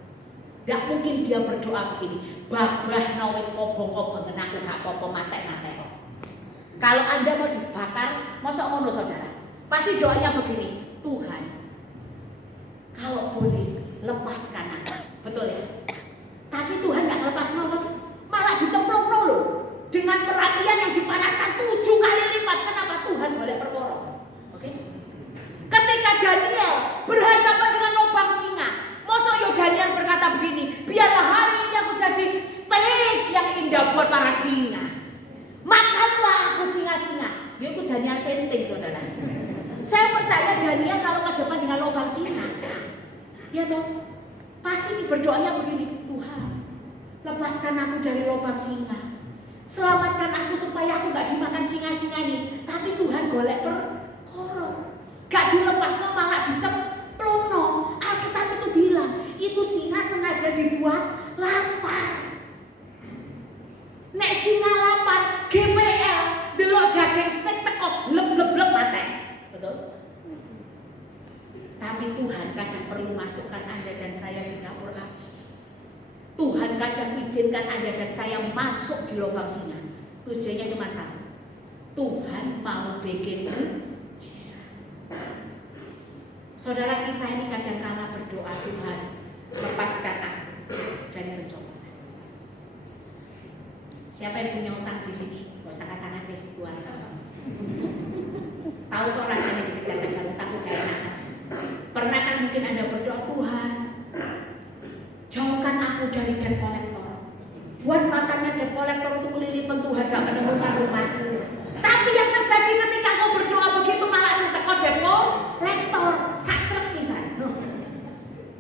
Tidak mungkin dia berdoa begini, babah nawis kobong-kobong aku gak apa-apa mate-mate. Kalau Anda mau dibakar, masa ngono saudara? Pasti doanya begini, Tuhan, kalau boleh lepaskan aku. Betul ya? Tapi Tuhan gak lepas nolong, malah dicemplung loh dengan perapian yang dipanaskan 7 kali lipat. Kenapa? Tuhan boleh perkara. Oke? Ketika Daniel berhadapan dengan lubang singa, masa yo Daniel berkata begini, biarlah hari ini aku jadi steak yang indah buat para singa. Makan aku singa-singa. Ya itu Daniel senting, saudara. Saya percaya Daniel kalau ke depan dengan lubang singa, ya toh, pasti berdoanya begini, Tuhan, lepaskan aku dari lubang singa. Selamatkan aku supaya aku gak dimakan singa-singa nih. Tapi Tuhan golek perkara. Gak dilepas no, malah dicemplungno. Alkitab itu bilang, itu singa sengaja dibuat lapar. Nek singa lapar, GPL, delok daging steak teko lep mate. Betul? Tapi Tuhan kadang perlu masukkan Anda dan saya di dapur api. Tuhan kadang izinkan Anda dan saya masuk di lubang singa. Tujuannya cuma satu. Tuhan mau bikin mujizat. Saudara kita ini kadang kala berdoa, Tuhan lepaskan aku dari pencobaan. Siapa yang punya utang di sini? Gak usah katakan wis Tuhan. Tahu kok rasanya dikejar-kejar utang kayak enak. Pernah kan mungkin Anda berdoa, Tuhan jauhkan aku dari debt collector. Buat matanya debt collector untuk kelilipan Tuhan gak menemukan rumahku. Tapi yang terjadi ketika kau berdoa begitu malah sing teko debt collector sakrek pisan.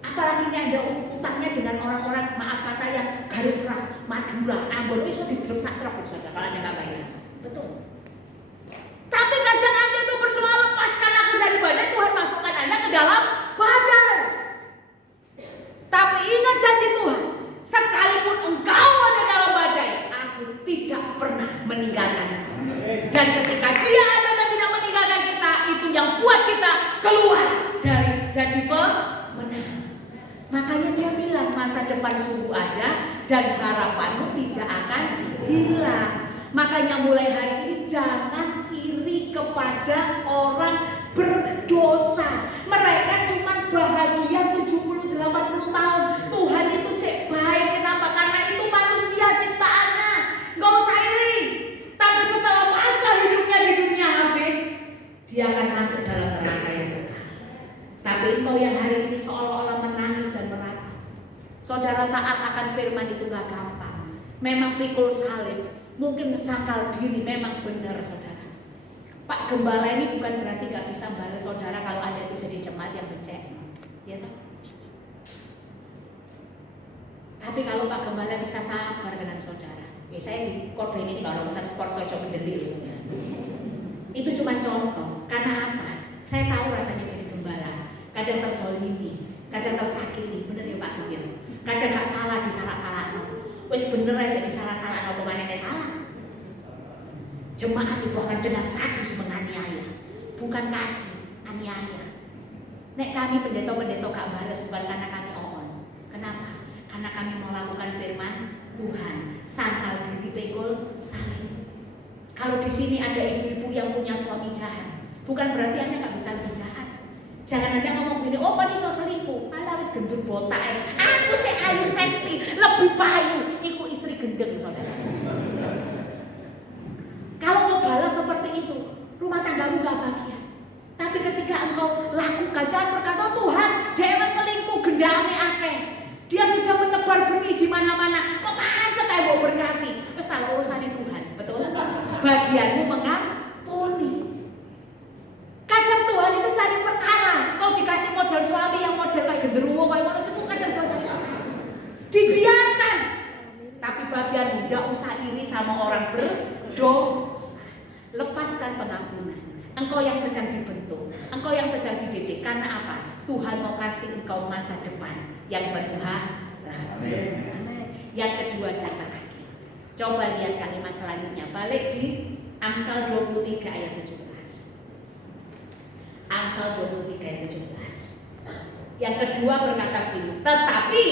Apalagi ini ada utangnya dengan orang-orang maaf kata yang garis keras, Madura, Ambon, iso didrop sakrek saudara kalau Anda nggak bayar. Betul. Tapi kadang Anda tuh berdoa lepaskan aku dari badai, Tuhan masukkan Anda ke dalam badai. Tapi ingat janji Tuhan, sekalipun engkau ada dalam badai, aku tidak pernah meninggalkan engkau. Dan ketika Dia ada dan tidak meninggalkan kita, itu yang buat kita keluar dari jadi pemenang. Makanya Dia bilang masa depan sungguh ada dan harapanmu tidak akan hilang. Makanya mulai hari ini jangan iri kepada orang berdosa. Mereka cuma bahagia 70-80 tahun. Tuhan itu baik. Kenapa? Karena itu manusia ciptaannya. Gak usah iri. Tapi setelah masa hidupnya di dunia habis, dia akan masuk dalam neraka yang kekal. Tapi engkau yang hari ini seolah-olah menangis dan meratap. Saudara, taat akan firman itu gak gampang. Memang pikul salib, mungkin mesakal diri, memang benar saudara. Pak Gembala ini bukan berarti gak bisa balas saudara kalau Anda itu jadi jemaat yang becek, ya toh? Tapi kalau Pak Gembala bisa sabar dengan saudara, ya saya di korban ini kalau misal sport saya coba delir, itu cuma contoh. Karena apa? Saya tahu rasanya jadi gembala. Kadang terzolimi, kadang tersakiti, bener ya Pak Gembala. Kadang gak salah disalah-salah. Wes bener aja disalah-salah, apa manene salah. Jemaat itu akan dengan sadis menganiaya, bukan kasih, aniaya. Nek kami pendeta-pendeta gak balas bukan karena kami on. Kenapa? Karena kami mau lakukan firman Tuhan. Sangkal diri pikul salib. Kalau di sini ada ibu-ibu yang punya suami jahat, bukan berarti Anda gak bisa lebih jahat. Jangan Anda ngomong gini, oh pani iso selingkuh, ala wis gendut botak. Aku sih ayu seksi, lebih payu. Iku istri gendeng saudara. Kalau mau balas seperti itu, rumah tanggamu gak bahagia. Tapi ketika engkau lakukan, jangan berkata Tuhan, dia selingkuh, gendane akeh. Dia sudah menebar benih di mana-mana. Kok pancet kayak mau berkati? Wes kalau urusannya Tuhan, betul? Bagianmu mengampuni. Kadang Tuhan itu cari perkara. Kau dikasih model suami yang model kayak genderuwo kayak mana sih? Kadang kau cari perkara. Dibiarkan. Tapi bagianmu tidak usah iri sama orang berdosa. Lepaskan pengampunan. Engkau yang sedang dibentuk, engkau yang sedang dididik. Karena apa? Tuhan mau kasih engkau masa depan yang berharap. Yang kedua datang lagi. Coba lihat kalimat selanjutnya. Balik di Amsal 23 ayat 17. Amsal 23 ayat 17. Yang kedua berkata begini, tetapi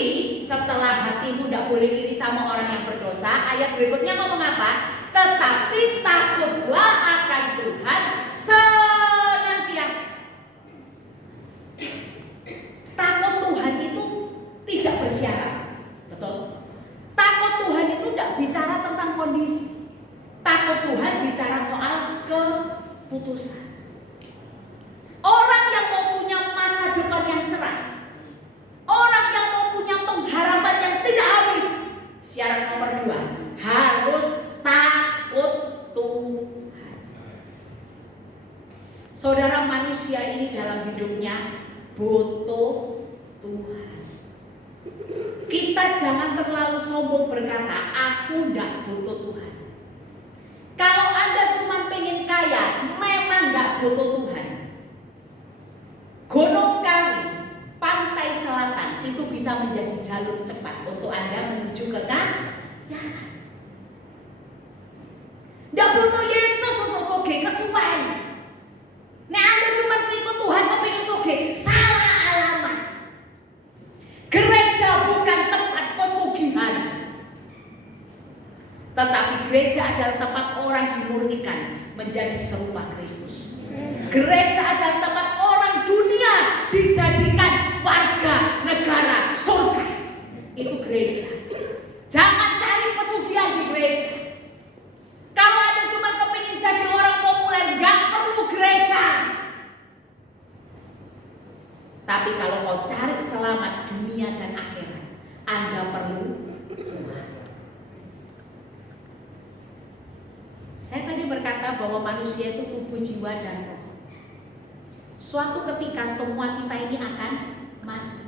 setelah hatimu tidak boleh iri sama orang yang berdosa. Ayat berikutnya ngomong apa? Tetapi takutlah akan Tuhan senantiasa. Takut Tuhan itu tidak bersyarat, betul? Takut Tuhan itu tidak bicara tentang kondisi. Takut Tuhan bicara soal keputusan. Orang yang mau punya masa depan yang cerah, orang yang mau punya pengharapan yang tidak habis, syarat nomor 2 harus takut Tuhan. butuh Tuhan. Kita jangan terlalu sombong berkata, aku tidak butuh Tuhan. Kalau Anda cuma pengen kaya, memang nggak butuh Tuhan. Gunung Kawi, pantai selatan itu bisa menjadi jalur cepat untuk Anda menuju ke kekayaan. Nggak butuh Yesus untuk soge kesuwen. Nah Anda cuma ikut Tuhan kepingin soge, salah alamat. Gereja bukan tempat pesugihan, tetapi gereja adalah tempat orang dimurnikan menjadi serupa Kristus. Gereja adalah tempat orang dunia dijadikan warga negara surga. Itu gereja. Jangan cari pesugihan di gereja. Kalau Anda cuma kepingin jadi orang populer, nggak perlu gereja. Tapi kalau mau cari selamat dunia dan akhirat, Anda perlu Tuhan. Saya tadi berkata bahwa manusia itu tubuh, jiwa, dan roh. Suatu ketika semua kita ini akan mati.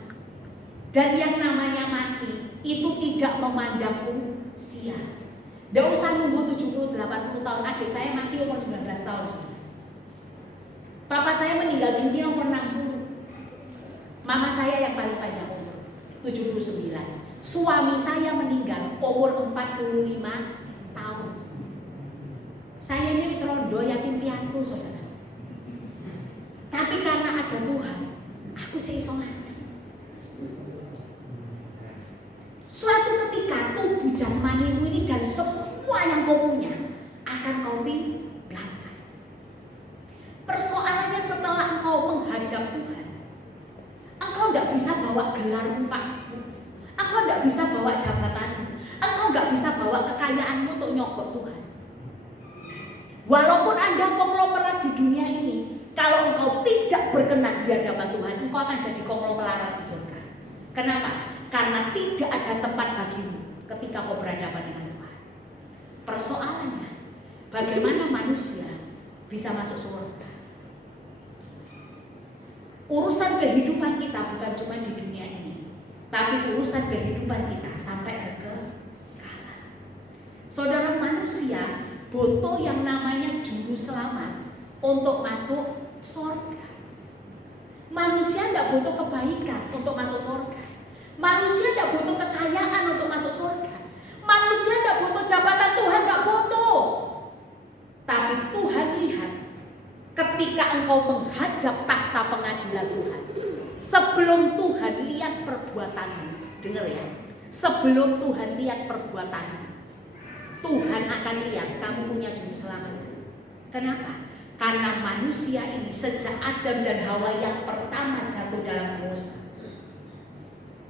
Dan yang namanya mati itu tidak memandang usia. Tidak usah nunggu 70-80 tahun. Adik saya mati umur 19 tahun. Papa saya meninggal dunia umur 60. Mama saya yang paling panjang umur 79. Suami saya meninggal umur 45 tahun. Saya ini wis rondo yatim piatu, saudara. Tapi karena ada Tuhan, aku seiso mati. Suatu ketika tubuh jasmanimu ini dan semua yang kau punya akan kau tinggalkan. Persoalannya setelah engkau menghadap Tuhan, engkau tidak bisa bawa gelar empakmu, engkau tidak bisa bawa jabatanmu, engkau tidak bisa bawa kekayaanmu untuk nyogok Tuhan. Walaupun Anda konglomerat di dunia ini, kalau engkau tidak berkenan di hadapan Tuhan, engkau akan jadi konglomerat di surga. Kenapa? Karena tidak ada tempat bagimu ketika kau berhadapan dengan Tuhan. Persoalannya, bagaimana manusia bisa masuk surga? Urusan kehidupan kita bukan cuma di dunia ini, tapi urusan kehidupan kita sampai ke kekekalan. Saudara, manusia butuh yang namanya juru selamat untuk masuk surga. Manusia tidak butuh kebaikan untuk masuk surga. Manusia tidak butuh kekayaan untuk masuk surga. Manusia tidak butuh jabatan, Tuhan tidak butuh. Tapi Tuhan lihat ketika engkau menghadap tahta pengadilan Tuhan. Sebelum Tuhan lihat perbuatanmu, dengar ya. Sebelum Tuhan lihat perbuatanmu, Tuhan akan lihat kamu punya juru selamat. Kenapa? Karena manusia ini sejak Adam dan Hawa yang pertama jatuh dalam dosa,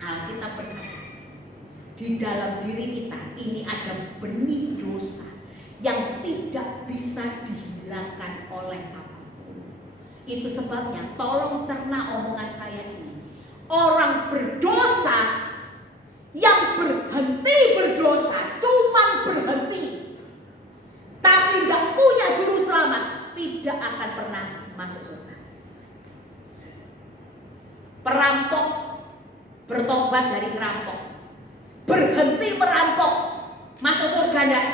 Alkitab berkata, di dalam diri kita ini ada benih dosa yang tidak bisa dihilangkan oleh apapun. Itu sebabnya tolong cerna omongan saya ini. Orang berdosa yang berhenti berdosa, cuman berhenti, tapi tidak punya juru selamat, tidak akan pernah masuk surga. Perampok bertobat dari ngerampok, berhenti merampok, masuk surga enggak?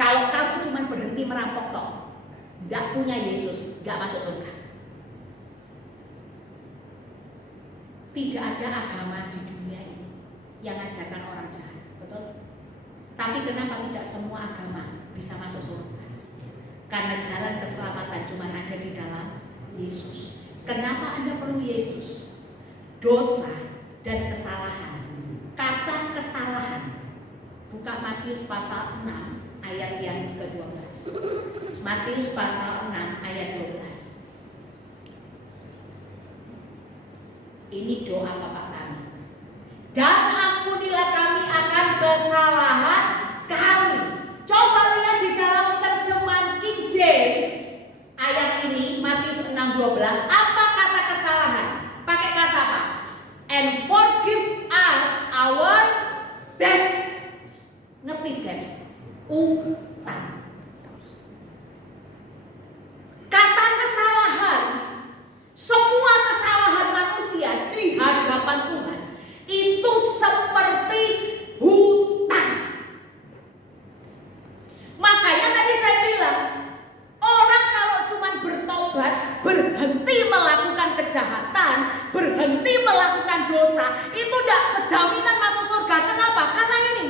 Kalau kamu cuma berhenti merampok toh, enggak punya Yesus, enggak masuk surga. Tidak ada agama di dunia ini yang mengajarkan orang jahat, betul? Tapi kenapa tidak semua agama bisa masuk surga? Karena jalan keselamatan cuma ada di dalam Yesus. Kenapa Anda perlu Yesus? Dosa dan kesalahan. Kata kesalahan, buka Matius pasal 6 ayat yang ke-12. Matius pasal 6 ayat 12. Ini doa Bapa kami. Dan ampunilah kami akan kesalahan kami. Coba lihat di dalam terjemahan King James ayat ini, Matius 6:12. Apa kata kesalahan? Pakai kata apa? And forgive us our debt. Ngerti debts? Utang. Kata kesalahan, semua kesalahan berhenti melakukan dosa, itu tidak jaminan masuk surga. Kenapa? Karena ini,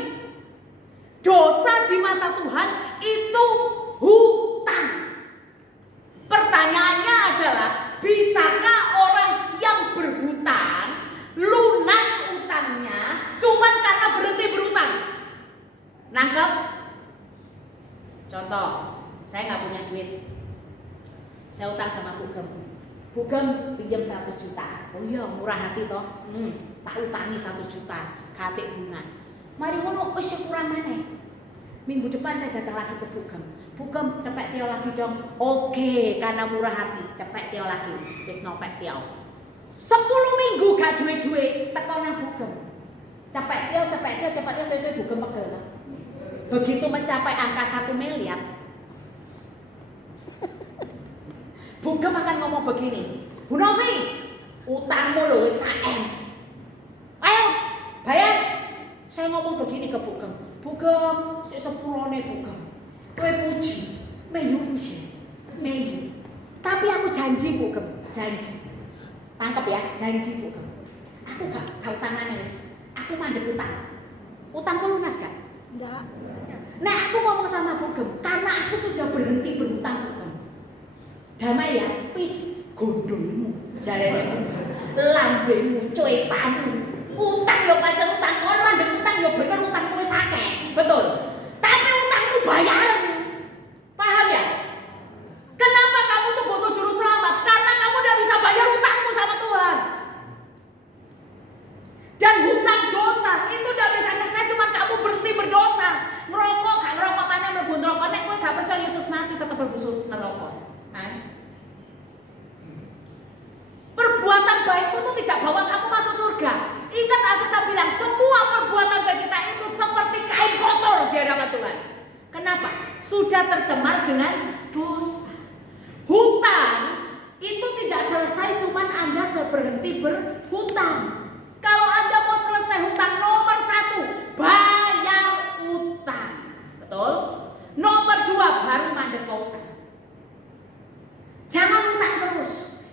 dosa di mata Tuhan itu hutang. Pertanyaannya adalah, bisakah orang yang berhutang lunas utangnya cuman karena berhenti berhutang? Nangkep? Contoh, saya nggak punya duit, saya utang sama Bugem pinjam 100 juta. Oh iya, murah hati toh. Tak utangi 1 juta, katik bunga. Mari ngono wis kurang maneh. Minggu depan saya datang lagi ke Bugem, cepet Tio lagi dong. Oke, karena murah hati, cepet Tio lagi. Wis nopet Tio. 10 minggu gak duit-duit, teko nang Bugem. Cepet Tio, sesuai Bugem pegel. Begitu mencapai angka 1 miliar, Bugem akan ngomong begini, Bu Novi, utangmu loh 1M. Ayo, bayar. Saya ngomong begini ke Bugem, sik sepulone Bugem. Kowe puji, menyuji. Tapi aku janji Bugem, janji. Tangkep ya, janji Bugem. Aku gak utangan wis. Aku mandek utang. Utangku lunas gak? Enggak. Nah, aku ngomong sama Bugem karena aku sudah berhenti berhutang Bugem. Damai ya, pis gondolmu, jarene Bugem. Lambemu, cuepamu. Utang yo pancen utang, kon mandek utang yo bener utangmu wis akeh. Betul. Tapi utangmu bayaran. Paham ya? Kenapa kamu tuh butuh juru selamat? Karena kamu udah bisa bayar utangmu sama Tuhan. Dan hutang dosa itu udah bisa selesai cuma kamu berhenti berdosa. Ngerokok, gak ngerokok mana mlebu neraka. Nek kowe gak percaya Yesus mati tetep mlebu neraka. Perbuatan baikmu itu tidak bawa kamu masuk surga. Ingat Alkitab bilang semua perbuatan baik kita itu seperti kain kotor di hadapan Tuhan. Kenapa? Sudah tercemar dengan dosa. Hutang itu tidak selesai cuman Anda berhenti berhutang. Kalau Anda mau selesai hutang, nomor 1, bayar utang. Betul? Nomor 2, baru mandek utang. Jangan utang terus.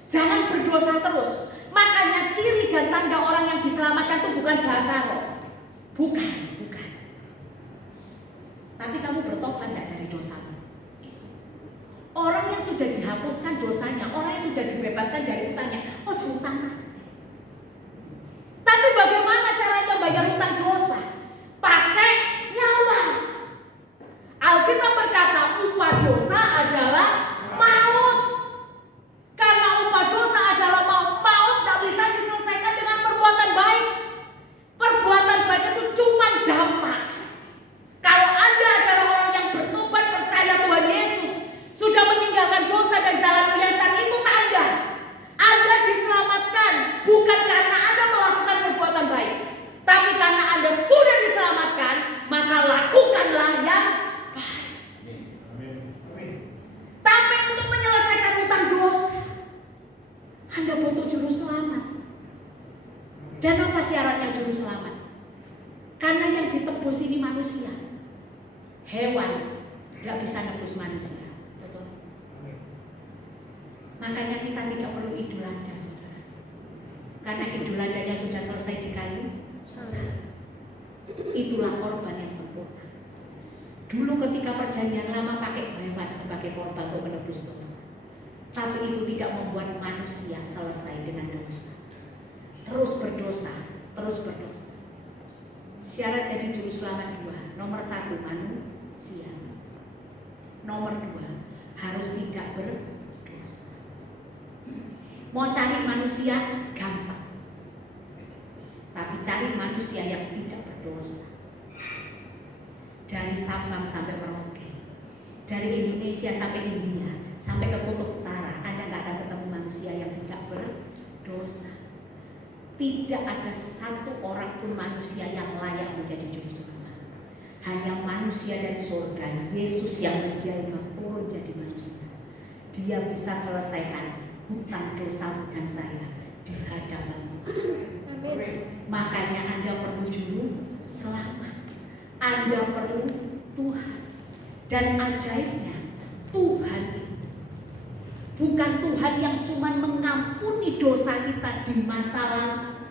Jangan berdosa terus. Makanya ciri dan tanda orang yang diselamatkan itu bukan bahasa roh. Bukan. Tapi kamu bertobat tidak dari dosamu. Orang yang sudah dihapuskan dosanya, orang yang sudah dibebaskan dari utangnya, utang. Tapi bagaimana caranya bayar utang dosa? Pakai nyawa. Alkitab berkata upah dosa adalah maut. Karena upah dosa adalah maut. Maut tak bisa diselesaikan dengan perbuatan baik. Perbuatan baik itu cuma dampak. Kalau Anda adalah orang yang bertobat, percaya Tuhan Yesus, sudah meninggalkan dosa dan jalan yang cari, itu tanda Anda diselamatkan. Bukan karena Anda melakukan perbuatan baik, tapi karena Anda sudah diselamatkan, maka lakukanlah yang baik. Tapi untuk menyelesaikan hutang dosa, Anda butuh juru selamat. Dan apa syaratnya juru selamat? Karena yang ditebus ini manusia. Hewan tidak bisa nebus manusia. Betul? Makanya kita tidak perlu idolada, saudara. Karena idoladanya sudah selesai di kayu. Itulah korban yang sempurna. Dulu ketika perjanjian lama pakai hewan sebagai korban untuk menebus dosa. Tapi itu tidak membuat manusia selesai dengan dosa. Terus berdosa. Syarat jadi juru selamat 2. Nomor 1, manusia. Nomor 2, harus tidak berdosa. Mau cari manusia gampang. Tapi cari manusia yang tidak berdosa. Dari Sabang sampai Merauke, dari Indonesia sampai India, sampai ke Kutub Utara, Anda nggak akan ketemu manusia yang tidak berdosa. Tidak ada satu orang pun manusia yang layak menjadi juru selamat. Hanya manusia dari surga, Yesus yang menjelma turun jadi manusia. Dia bisa selesaikan hutang dosamu dan saya di hadapan Tuhan. Makanya Anda perlu juru selamat. Anda perlu Tuhan. Dan ajaibnya, Tuhan itu Bukan Tuhan yang cuma mengampuni dosa kita di masa lalu,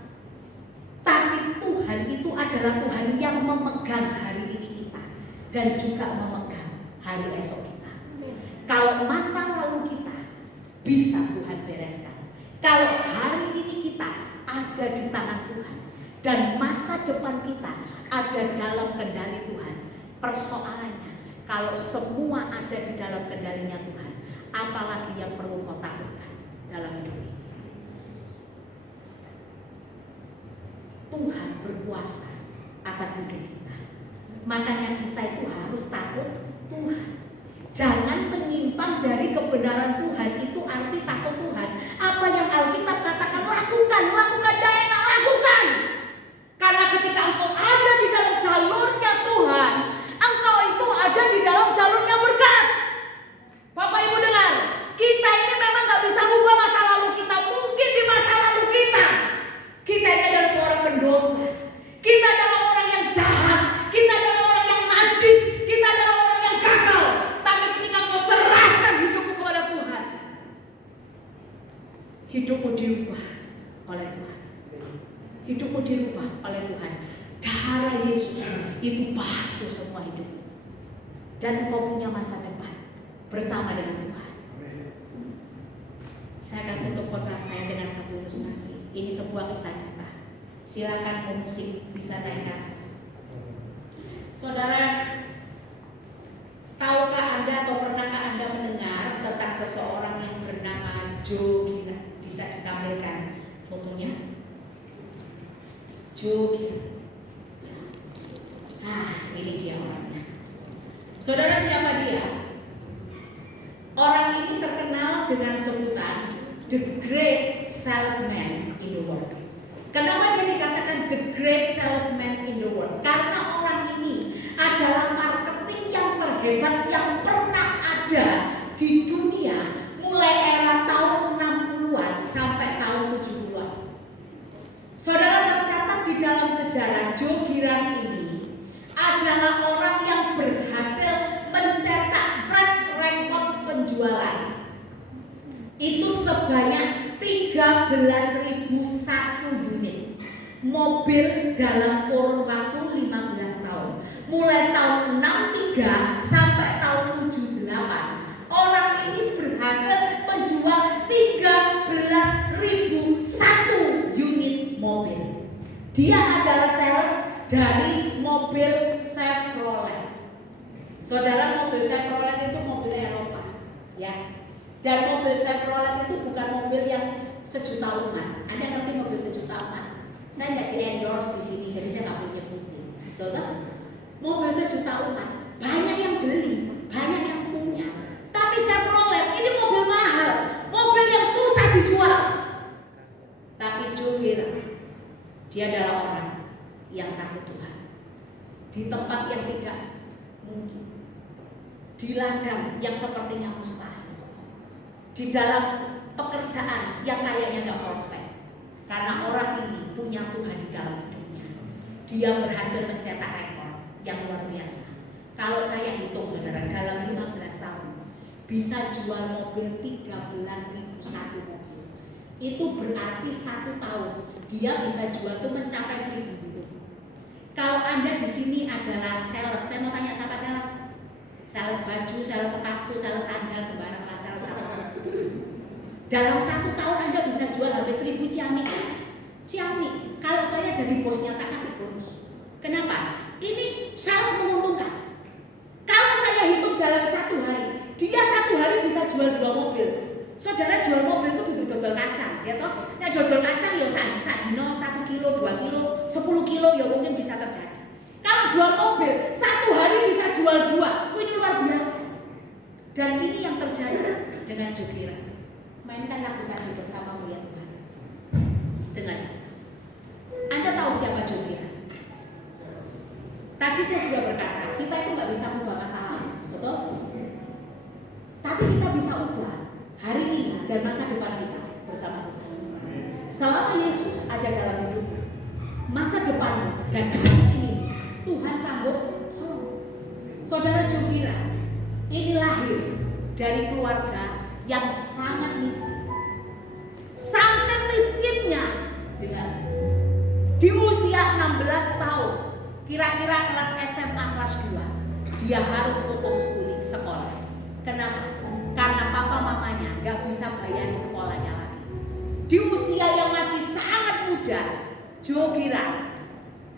tapi Tuhan itu adalah Tuhan yang memegang hari ini kita dan juga memegang hari esok kita. Kalau masa lalu kita bisa Tuhan bereskan, kalau hari ini kita ada di tangan Tuhan dan masa depan kita ada dalam kendali Tuhan. Persoalannya, kalau semua ada di dalam kendalinya Tuhan, apalagi yang perlu kau takutkan dalam hidup ini? Tuhan berkuasa atas hidup kita. Makanya kita itu harus takut Tuhan. Jangan menyimpang dari kebenaran Tuhan. Itu arti takut Tuhan. Apa yang Alkitab katakan, lakukan, dah enak, lakukan. Karena ketika engkau ada di dalam jalurnya Tuhan, engkau itu ada di dalam jalurnya berkat. Bapak Ibu dengar, kita ini memang gak bisa ubah masa lalu kita. Mungkin di masa lalu kita ini adalah seorang pendosa, kita adalah orang yang jahat, kita adalah orang yang najis, kita adalah orang yang gagal. Tapi ketika kau serahkan hidupmu kepada Tuhan, hidupmu dirubah oleh Tuhan. Hidupmu dirubah oleh Tuhan. Darah Yesus itu basuh semua hidupmu, dan kau punya masa depan bersama dengan Tuhan. Saya akan tutup khotbah saya dengan satu ilustrasi. Ini sebuah kisah nyata. Silakan pemusik bisa naik ke atas. Saudara, tahukah Anda atau pernahkah Anda mendengar tentang seseorang yang bernama Joe Gira? Bisa ditampilkan fotonya? Joe Gira. Nah, ini dia orangnya. Saudara, siapa dia? Orang ini terkenal dengan sebutan the great salesman in the world. Kenapa dia dikatakan the great salesman in the world? Karena orang ini adalah marketing yang terhebat yang pernah ada di dunia mulai era tahun 60-an sampai tahun 70-an. Saudara, tercatat di dalam sejarah, Joe Gira ini adalah orang yang berhasil mencetak track record penjualan itu sebanyak 13.001 unit mobil dalam kurun waktu 15 tahun. Mulai tahun 63 sampai tahun 78, orang ini berhasil menjual 13.001 unit mobil. Dia adalah sales dari mobil Chevrolet. Saudara, mobil Chevrolet itu mobil Eropa, ya. Dan mobil Chevrolet itu bukan mobil yang sejuta umat. Anda ngerti mobil sejuta umat? Saya nggak di endorse di sini, jadi saya nggak boleh nyebutin. Coba, mobil sejuta umat banyak yang beli, banyak yang punya. Tapi Chevrolet ini mobil mahal, mobil yang susah dijual. Tapi Joe Gira, dia adalah orang yang takut Tuhan. Di tempat yang tidak mungkin, di ladang yang sepertinya mustahil, di dalam pekerjaan yang kayaknya nggak prospek, karena orang ini punya Tuhan di dalam hidupnya. Dia berhasil mencetak rekor yang luar biasa. Kalau saya hitung, saudara, dalam 15 tahun bisa jual mobil 13.001 mobil. Itu berarti 1 tahun dia bisa jual tuh mencapai 1.000 unit. Kalau Anda di sini adalah sales, saya mau tanya siapa sales? Sales baju, sales sepatu, sales sandal, sembarang lah, sales apa? Dalam 1 tahun Anda bisa jual hampir 1.000 ciami. Ciami, kalau saya jadi bosnya tak kasih bonus. Kenapa? Ini sales menguntungkan. Kalau saya hitung dalam 1 hari, dia 1 hari bisa jual 2 mobil. Saudara, jual mobil itu duduk dodol kacang, ya toh? Nah, dodol kacang ya sak dino 1 kilo, 2 kilo, 10 kilo ya mungkin bisa terjadi. Kalau jual mobil 1 hari bisa jual 2, ini luar biasa. Dan ini yang terjadi dengan Joe Gira. Mainkan lagu tadi bersama melihat Tuhan. Dengar. Anda tahu siapa Joe Gira? Tadi saya sudah berkata, kita itu nggak bisa ubah masa lalu, betul? Tapi kita bisa ubah hari ini dan masa depan kita bersama Tuhan. Selama Yesus ada dalam hidupmu, masa depan dan hari ini Tuhan sambut. Saudara Joe Gira ini lahir dari keluarga yang sangat miskin. Saking miskinnya, dengar, di usia 16 tahun, kira-kira kelas SMA kelas 2, dia harus putus sekolah. Kenapa? Karena papa mamanya gak bisa bayar sekolahnya lagi. Di usia yang masih sangat muda, Jo Giran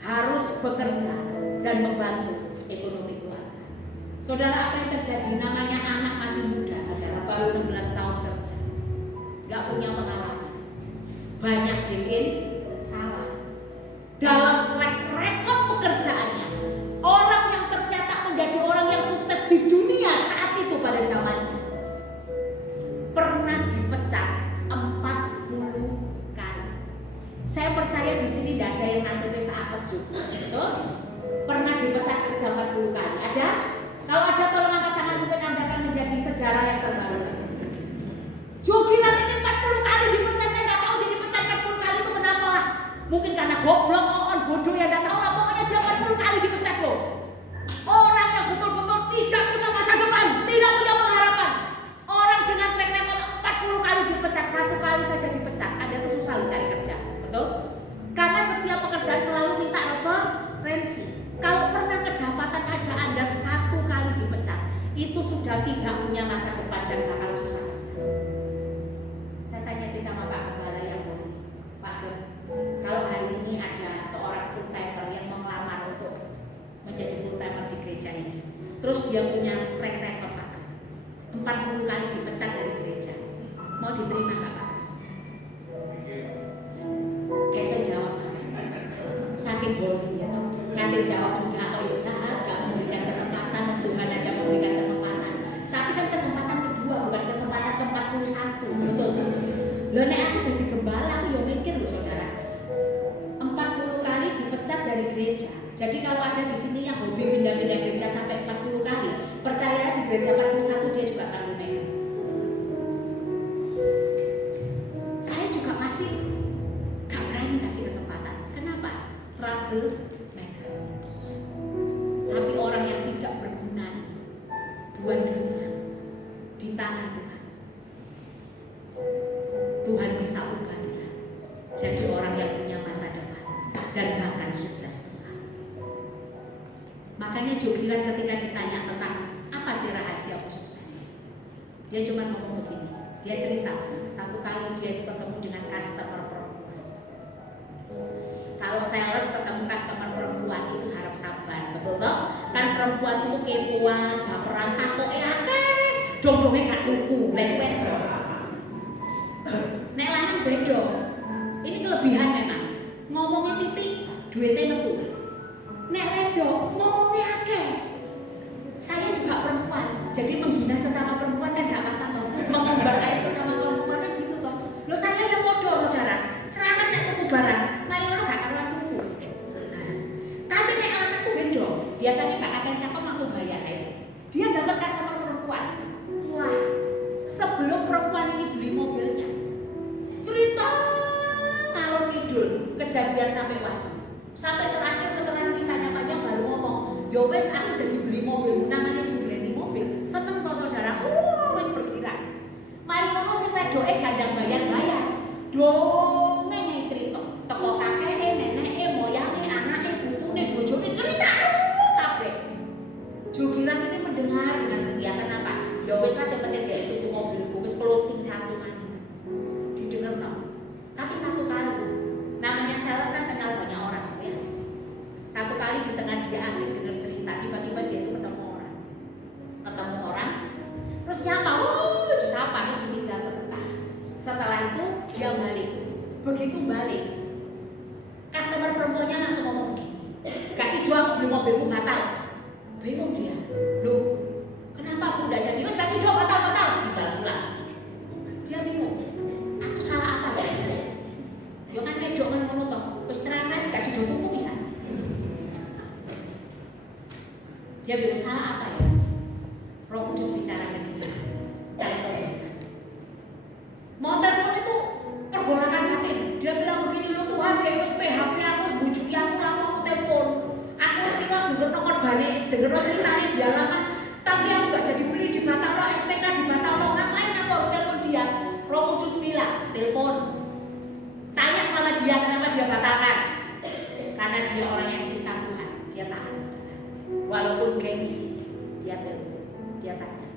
harus bekerja dan membantu ekonomi keluarga. Saudara, apa yang terjadi? Namanya anak masih muda, saudara, baru 16 tahun kerja, gak punya pengalaman, banyak bikin salah. Dalam track record pekerjaannya, orang yang tercatat menjadi orang yang sukses di dunia saat itu pada zamannya pernah dipecat 40 kali. Saya percaya di sini tidak ada yang nasibnya seapes juga, betul? Pernah dipecat kerja 40 kali. Ada? Kalau ada, tolong angkat tangan, mungkin Anda akan menjadi sejarah yang terbaru. Jo Giran ini 40 kali dipecat. Saya nggak tahu dia dipecat 40 kali itu kenapa. Mungkin karena goblok, bodoh, ya nggak tahu lah. Pokoknya dia 40 kali dipecat loh. Orang yang betul-betul tidak punya masa depan, tidak punya pengharapan. Orang dengan track record 40 kali dipecat, 1 kali saja dipecat, Anda tuh susah cari kerja, betul? Karena setiap pekerjaan selalu minta referensi. Kalau pernah kedapatan aja Anda 1 kali dipecat, itu sudah tidak punya masa depan dan bakal susah kerja. Saya tanya di sama Pak Gembala yang boleh, Pak Gem, kalau hari ini ada seorang full timer yang melamar untuk menjadi full timer di gereja ini, terus dia punya track record Pak Gem, 40 kali dipecat dari gereja, mau diterima nggak Pak? Kayak saya jawab, saking bodohnya tuh, nanti jawab enggak, oh ya jahat, nggak memberikan kesempatan, Tuhan aja memberikan kesempatan. Tapi kan kesempatan kedua, bukan kesempatan ke-41, betul? Loh, nek aku jadi gembala, aku ya mikir loh saudara, 40 kali dipecat dari gereja. Jadi kalau ada di sini yang hobi pindah-pindah gereja sampai 40 kali, percaya di gereja 41 dia juga akan memegang. Saya juga masih gak berani kasih kesempatan. Kenapa? Trouble maker. Tapi orang yang tidak berguna, dua-duanya di tangan Tuhan. Tuhan bisa ubah dia jadi orang yang punya masa depan dan bahkan sukses besar. Makanya Jo Giran ketika ditanya tentang apa sih rahasia sukses, dia cuma ngomong begini. Dia cerita satu kali dia itu ketemu dengan customer perempuan. Kalau sales ketemu customer perempuan itu harap sabar, betul toh? Kan perempuan itu kepoan, baperan, takoke akeh, dong-dongnya gak tuku, lewet. Nek lanang beda. Ini kelebihan memang. Ngomongnya titik, duitnya metu. Nek wedok ngomongnya akeh. Saya juga perempuan, jadi menghina sesama perempuan kan gak apa-apa toh. Mengumbar aib sesama perempuan kan gitu toh. Loh, saya yang bodoh saudara. Ceramah tak tuku barang, mari ngono gak karuan tuku. Tapi nek lanang itu beda. Biasanya gak akan cakep langsung bayar aja. Dia dapat customer perempuan. Wah, sebelum perempuan ini beli mobilnya, cerita ngalor ngidul kejadian sampai waktu. Sampai terakhir setelah ceritanya panjang baru ngomong, yo wes aku jadi beli mobil, namanya dibeli mobil. Seneng toh saudara, wes bergerak. Mari ngono si wedoke gandang bayar-bayar. Dongeng cerita, teko kakeke, neneke, moyange, anake, putune, bojone cerita kabeh. Jo Giran ini mendengar dengan setia. Kenapa? Yo wes lah sing penting dia tuku mobilku, wis closing satu mani. Didengar no. Tapi satu kali, namanya sales kan kenal banyak orang ya. Satu kali di tengah dia asik dengar cerita, tiba-tiba dia itu ketemu orang, terus nyapa, disapa, terus tinggal sebentar. Setelah itu dia balik. Begitu balik, customer perempuannya langsung ngomong begini, kasih jual beli mobilku batal. Bingung dia, loh kenapa aku udah jadi, mas kasih jual batal, tinggal pulang. Dia bingung, aku salah apa ya? Yo kan wedok kan ngono toh, wis cerewet kasih jual tuku bisa. Dia bingung salah apa ya? Roh Kudus bicara ke dia. Mau telepon itu pergolakan batin. Dia bilang begini, lo Tuhan, dia wis PHP aku, bujuk aku lama aku telepon. Aku wis tiwas denger korbane, denger ceritanya di halaman. Tapi aku gak jadi beli di Batalno, SPK di Batalno. Ngapain aku harus telepon Roh Kudus bilang, telepon, tanya sama dia kenapa dia batalkan. Karena dia orang yang cinta Tuhan, dia taat. Walaupun gengsi, dia telepon, dia tanya.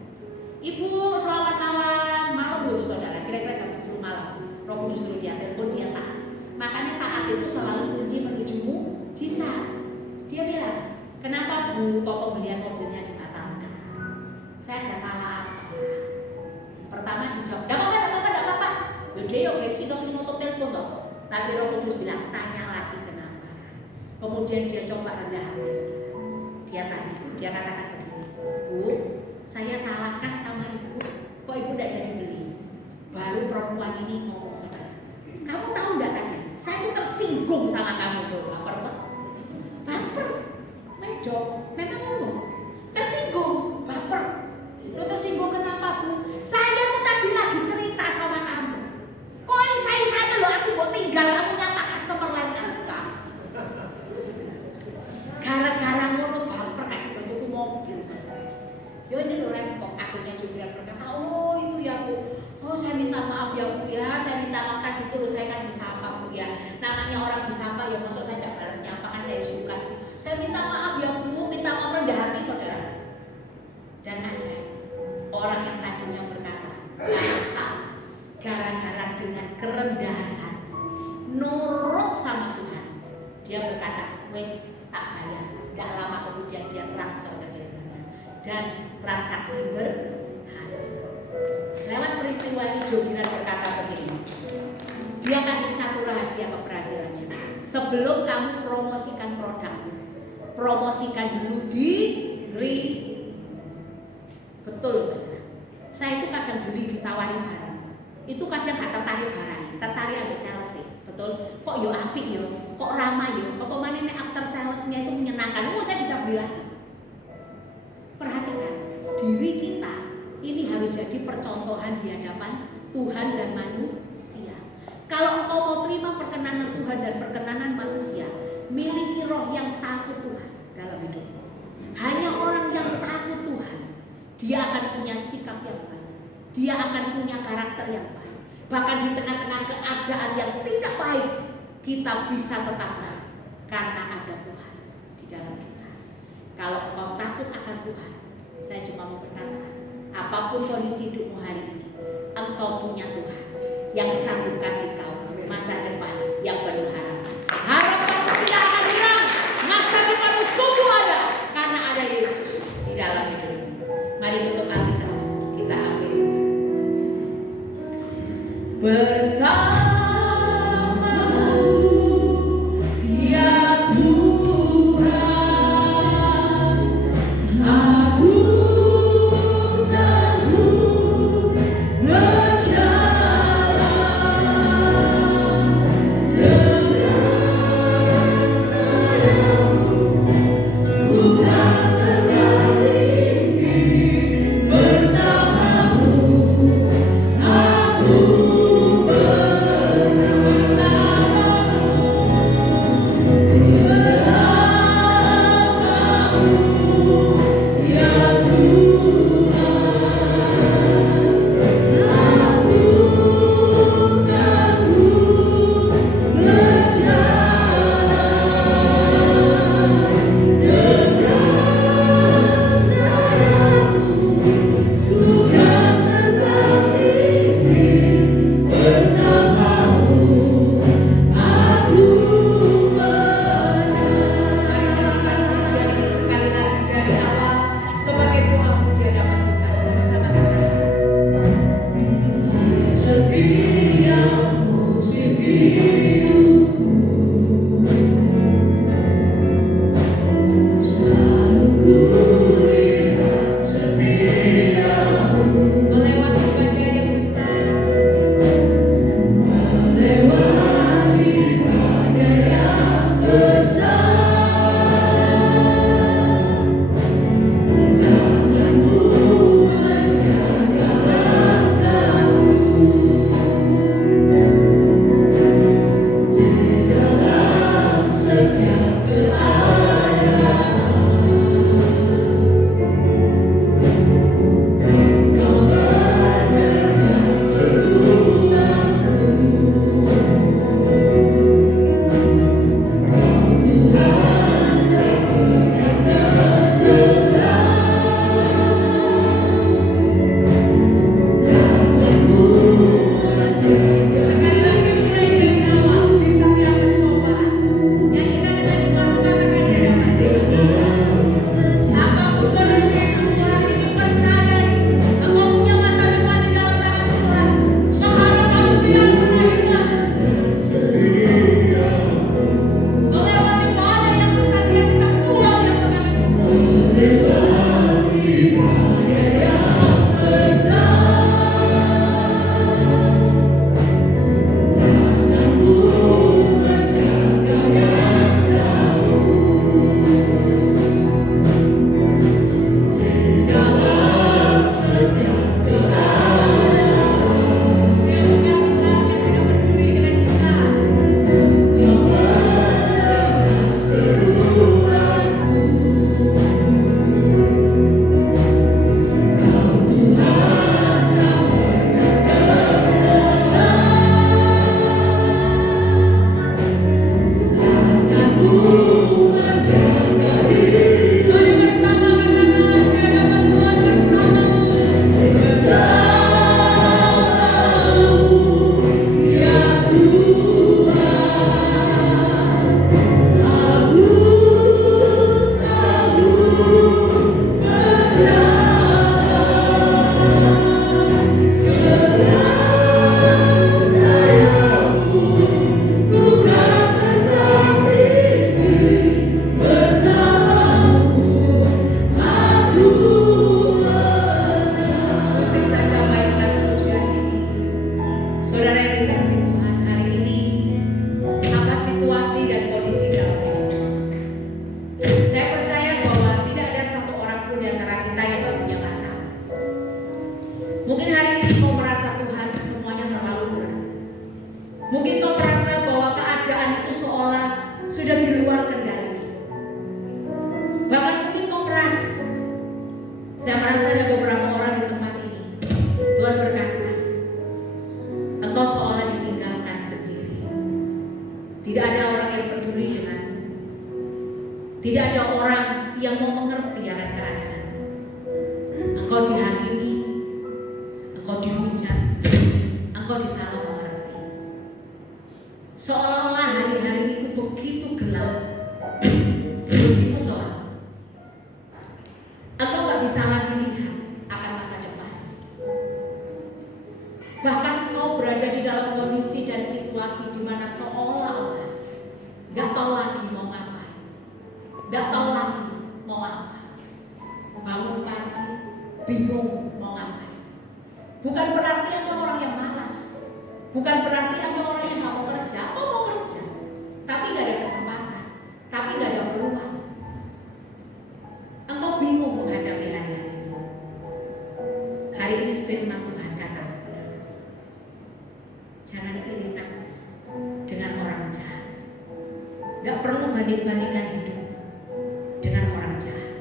Ibu, selamat malam. Malam loh saudara, kira-kira jam 10 malam. Roh Kudus suruh dia telepon, dia taat. Makanya taat itu selalu kunci menuju mujizat. Dia bilang, kenapa Bu kok pembelian mobilnya dibatalkan? Saya ada salah apa? Pertama dijawab, enggak apa-apa. Dia yuk gengsi kok nutup telepon toh. Tapi Roh Kudus bilang, tanya lagi kenapa. Kemudian dia coba rendah hati. Dia katakan begini, Bu, saya salahkan sama ibu. Kok ibu tidak jadi beli? Baru perempuan ini ngomong, saudara. Kamu tahu enggak tadi? Saya itu tersinggung sama kamu, baper. Medok, memang ngomong. Tersinggung, baper. Lo tersinggung kenapa, Bu? Saya tuh tadi lagi cerita sama kamu. Kok saya lo aku mau tinggal kamu nyapa customer lain aska. Gara-gara ngono baper kasih contohku mobil. Yo ini lo repot. Akhirnya juga berkata, oh itu ya Bu. Oh saya minta maaf ya Bu ya. Saya minta maaf tadi itu saya kan disapa Bu ya. Namanya orang disapa ya masuk saya tidak balas nyapa kan saya suka. Saya minta maaf ya Bu. Minta maaf rendah hati saudara. Dan aja orang yang tadinya berkata, gara-gara dengan kerendahan hati, nurut sama Tuhan, dia berkata, wes tak bayar. Tidak lama kemudian dia transfer ke dia dan transaksi berhasil. Lewat peristiwa ini Jogiran berkata begini, dia kasih satu rahasia keberhasilannya. Sebelum kamu promosikan produk, promosikan dulu diri. Betul saudara. Saya itu kadang beli ditawari barang. Itu kadang gak tertarik barang, tertarik ambil sales. Betul. Kok yo apik yo, kok ramah yo, apa manene after salesnya itu menyenangkan. Oh saya bisa beli lagi. Perhatikan, diri kita ini harus jadi percontohan di hadapan Tuhan dan manusia. Kalau engkau mau terima perkenanan Tuhan dan perkenanan manusia, miliki roh yang takut Tuhan dalam hidupmu. Hanya orang yang takut Tuhan, dia akan punya sikap yang baik. Dia akan punya karakter yang baik. Bahkan di tengah-tengah keadaan yang tidak baik, kita bisa tetap baik karena ada Tuhan di dalam kita. Kalau engkau takut akan Tuhan, saya cuma mau berkata, apapun kondisi hidupmu hari ini, engkau punya Tuhan yang sanggup kasih kau masa depan yang penuh harapan. Harapan tidak akan hilang, masa depan tumbuh ada karena ada Yesus di dalam hidupmu. Mari tutup Alkitab, kita ambil bersama. seolah sudah di luar kendali. Bahkan mungkin kau merasa, saya merasa ada beberapa orang di tempat ini, Tuhan berkata, engkau seolah ditinggalkan sendiri. Tidak ada orang yang peduli denganmu. Tidak ada orang yang mau mengerti akan keadaan. Engkau dihakimi, engkau dihujat, engkau disalah mengerti. Seolah-olah hari-hari itu begitu gelap, begitu gelap. Engkau gak bisa lagi lihat akan masa depan. Bahkan engkau berada di dalam kondisi dan situasi di mana seolah-olah gak tahu lagi mau ngapain, gak tahu lagi mau apa. Bangun pagi, bingung mau ngapain. Bukan berarti ada orang yang malas, bukan berarti ada orang yang gak mau kerja. Kau mau kerja, tapi gak ada kesempatan, tapi gak ada peluang. Engkau bingung menghadapi hari-hari itu. Hari ini firman Tuhan kata, jangan iri dengan orang jahat. Gak perlu banding-bandingkan hidup dengan orang jahat.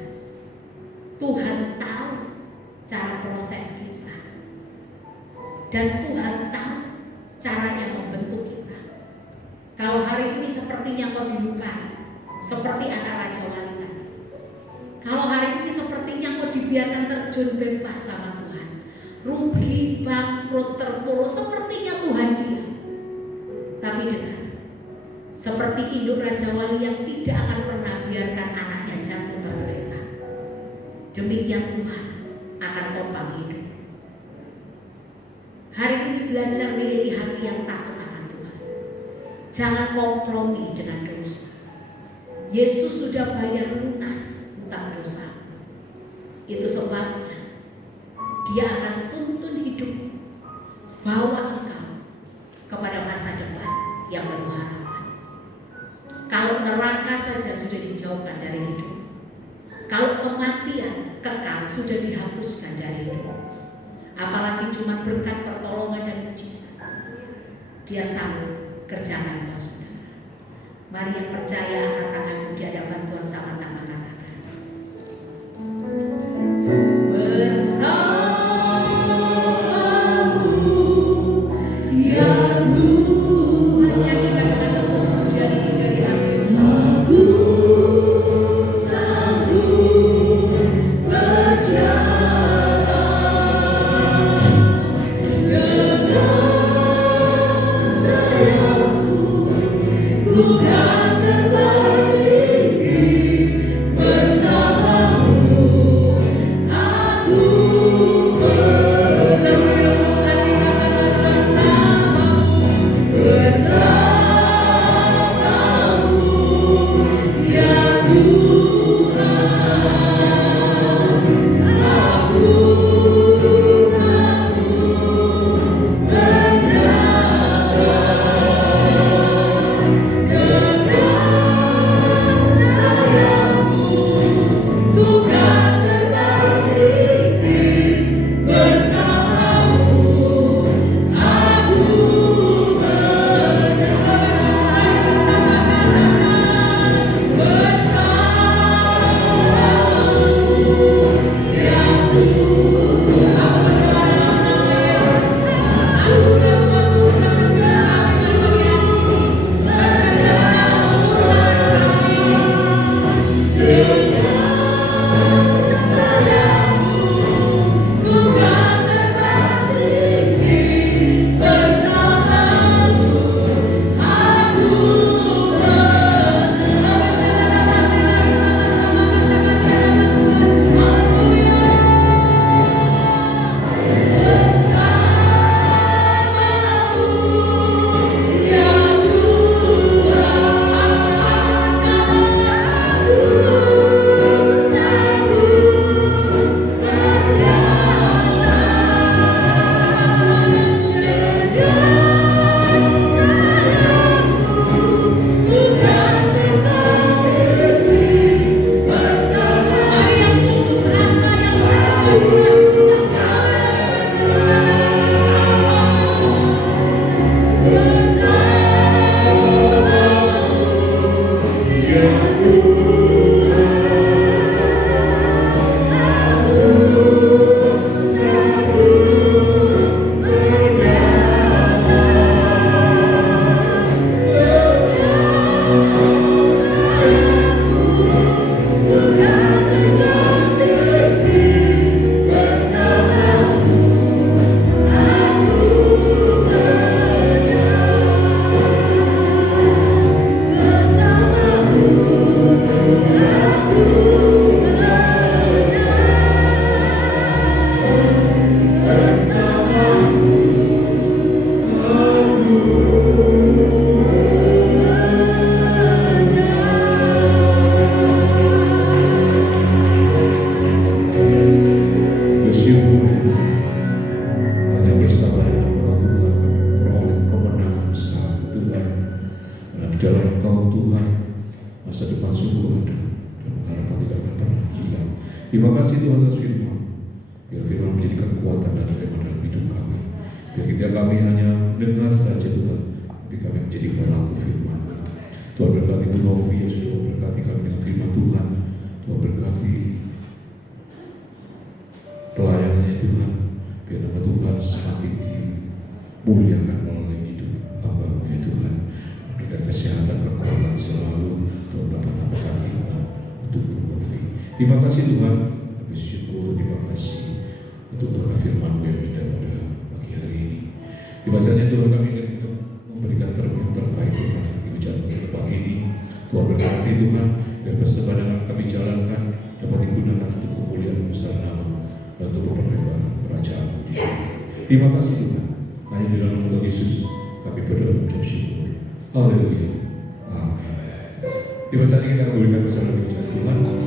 Tuhan tahu cara proses kita, dan Tuhan tahu caranya membentuk kita. Kalau hari ini sepertinya kau dilukai, seperti anak Raja Wanita. Kalau hari ini sepertinya kau dibiarkan terjun bebas sama Tuhan, rugi, bangkrut, terpuruk, sepertinya Tuhan diam. Tapi dengar, seperti induk Raja Wali yang tidak akan pernah biarkan anaknya jatuh tergeletak, demikian Tuhan akan topang hidup. Hari ini belajar memiliki hati yang takut akan Tuhan. Jangan kompromi dengan dosa. Yesus sudah bayar lunas utang dosa. Itu sebabnya Dia akan tuntun hidup, bawa engkau kepada masa depan yang penuh harapan. Kalau neraka saja sudah dijauhkan dari hidup, kalau kematian kekal sudah dihapuskan dari hidup, apalagi cuma berkat pertolongan dan mujizat, Dia sanggup kerjakan kau saudara. Mari yang percaya angkat tanganmu di hadapan Tuhan, sama-sama katakan, dalam Engkau Tuhan masa depan sungguh ada dan harapan tidak akan pernah hilang. Terima kasih Tuhan atas firman. Biar firman menjadikan kekuatan dan firman dalam hidup kami. Biar tidak kami hanya dengar saja Tuhan, tapi kami menjadi pelaku firman. Tuhan berkati Bu Novi yang sudah memberkati kami dengan firman Tuhan. Tuhan berkati pelayanannya Tuhan. Biar nama Tuhan semakin dimuliakan melalui hidup hamba-Mu ya Tuhan. Berikan kesehatan, kekuatan selalu. Tuhan tambah-tambahkan iman untuk Bu Novi. Terima kasih Tuhan. Kami syukur, terima kasih untuk berkat firman-Mu yang indah pada pagi hari ini. Di masanya Tuhan kami ingin memberikan yang terbaik Tuhan bagi ucapan pada pagi ini. Tuhan berkati Tuhan, dan persembahan yang kami jalankan dapat digunakan untuk kemuliaan besar nama dan untuk pemerintahan kerajaan. Terima kasih Tuhan. Hanya di dalam nama Yesus kami berdoa dan syukur. Haleluya. Amin. Di masa ini kita memberikan bersama ucapan Tuhan.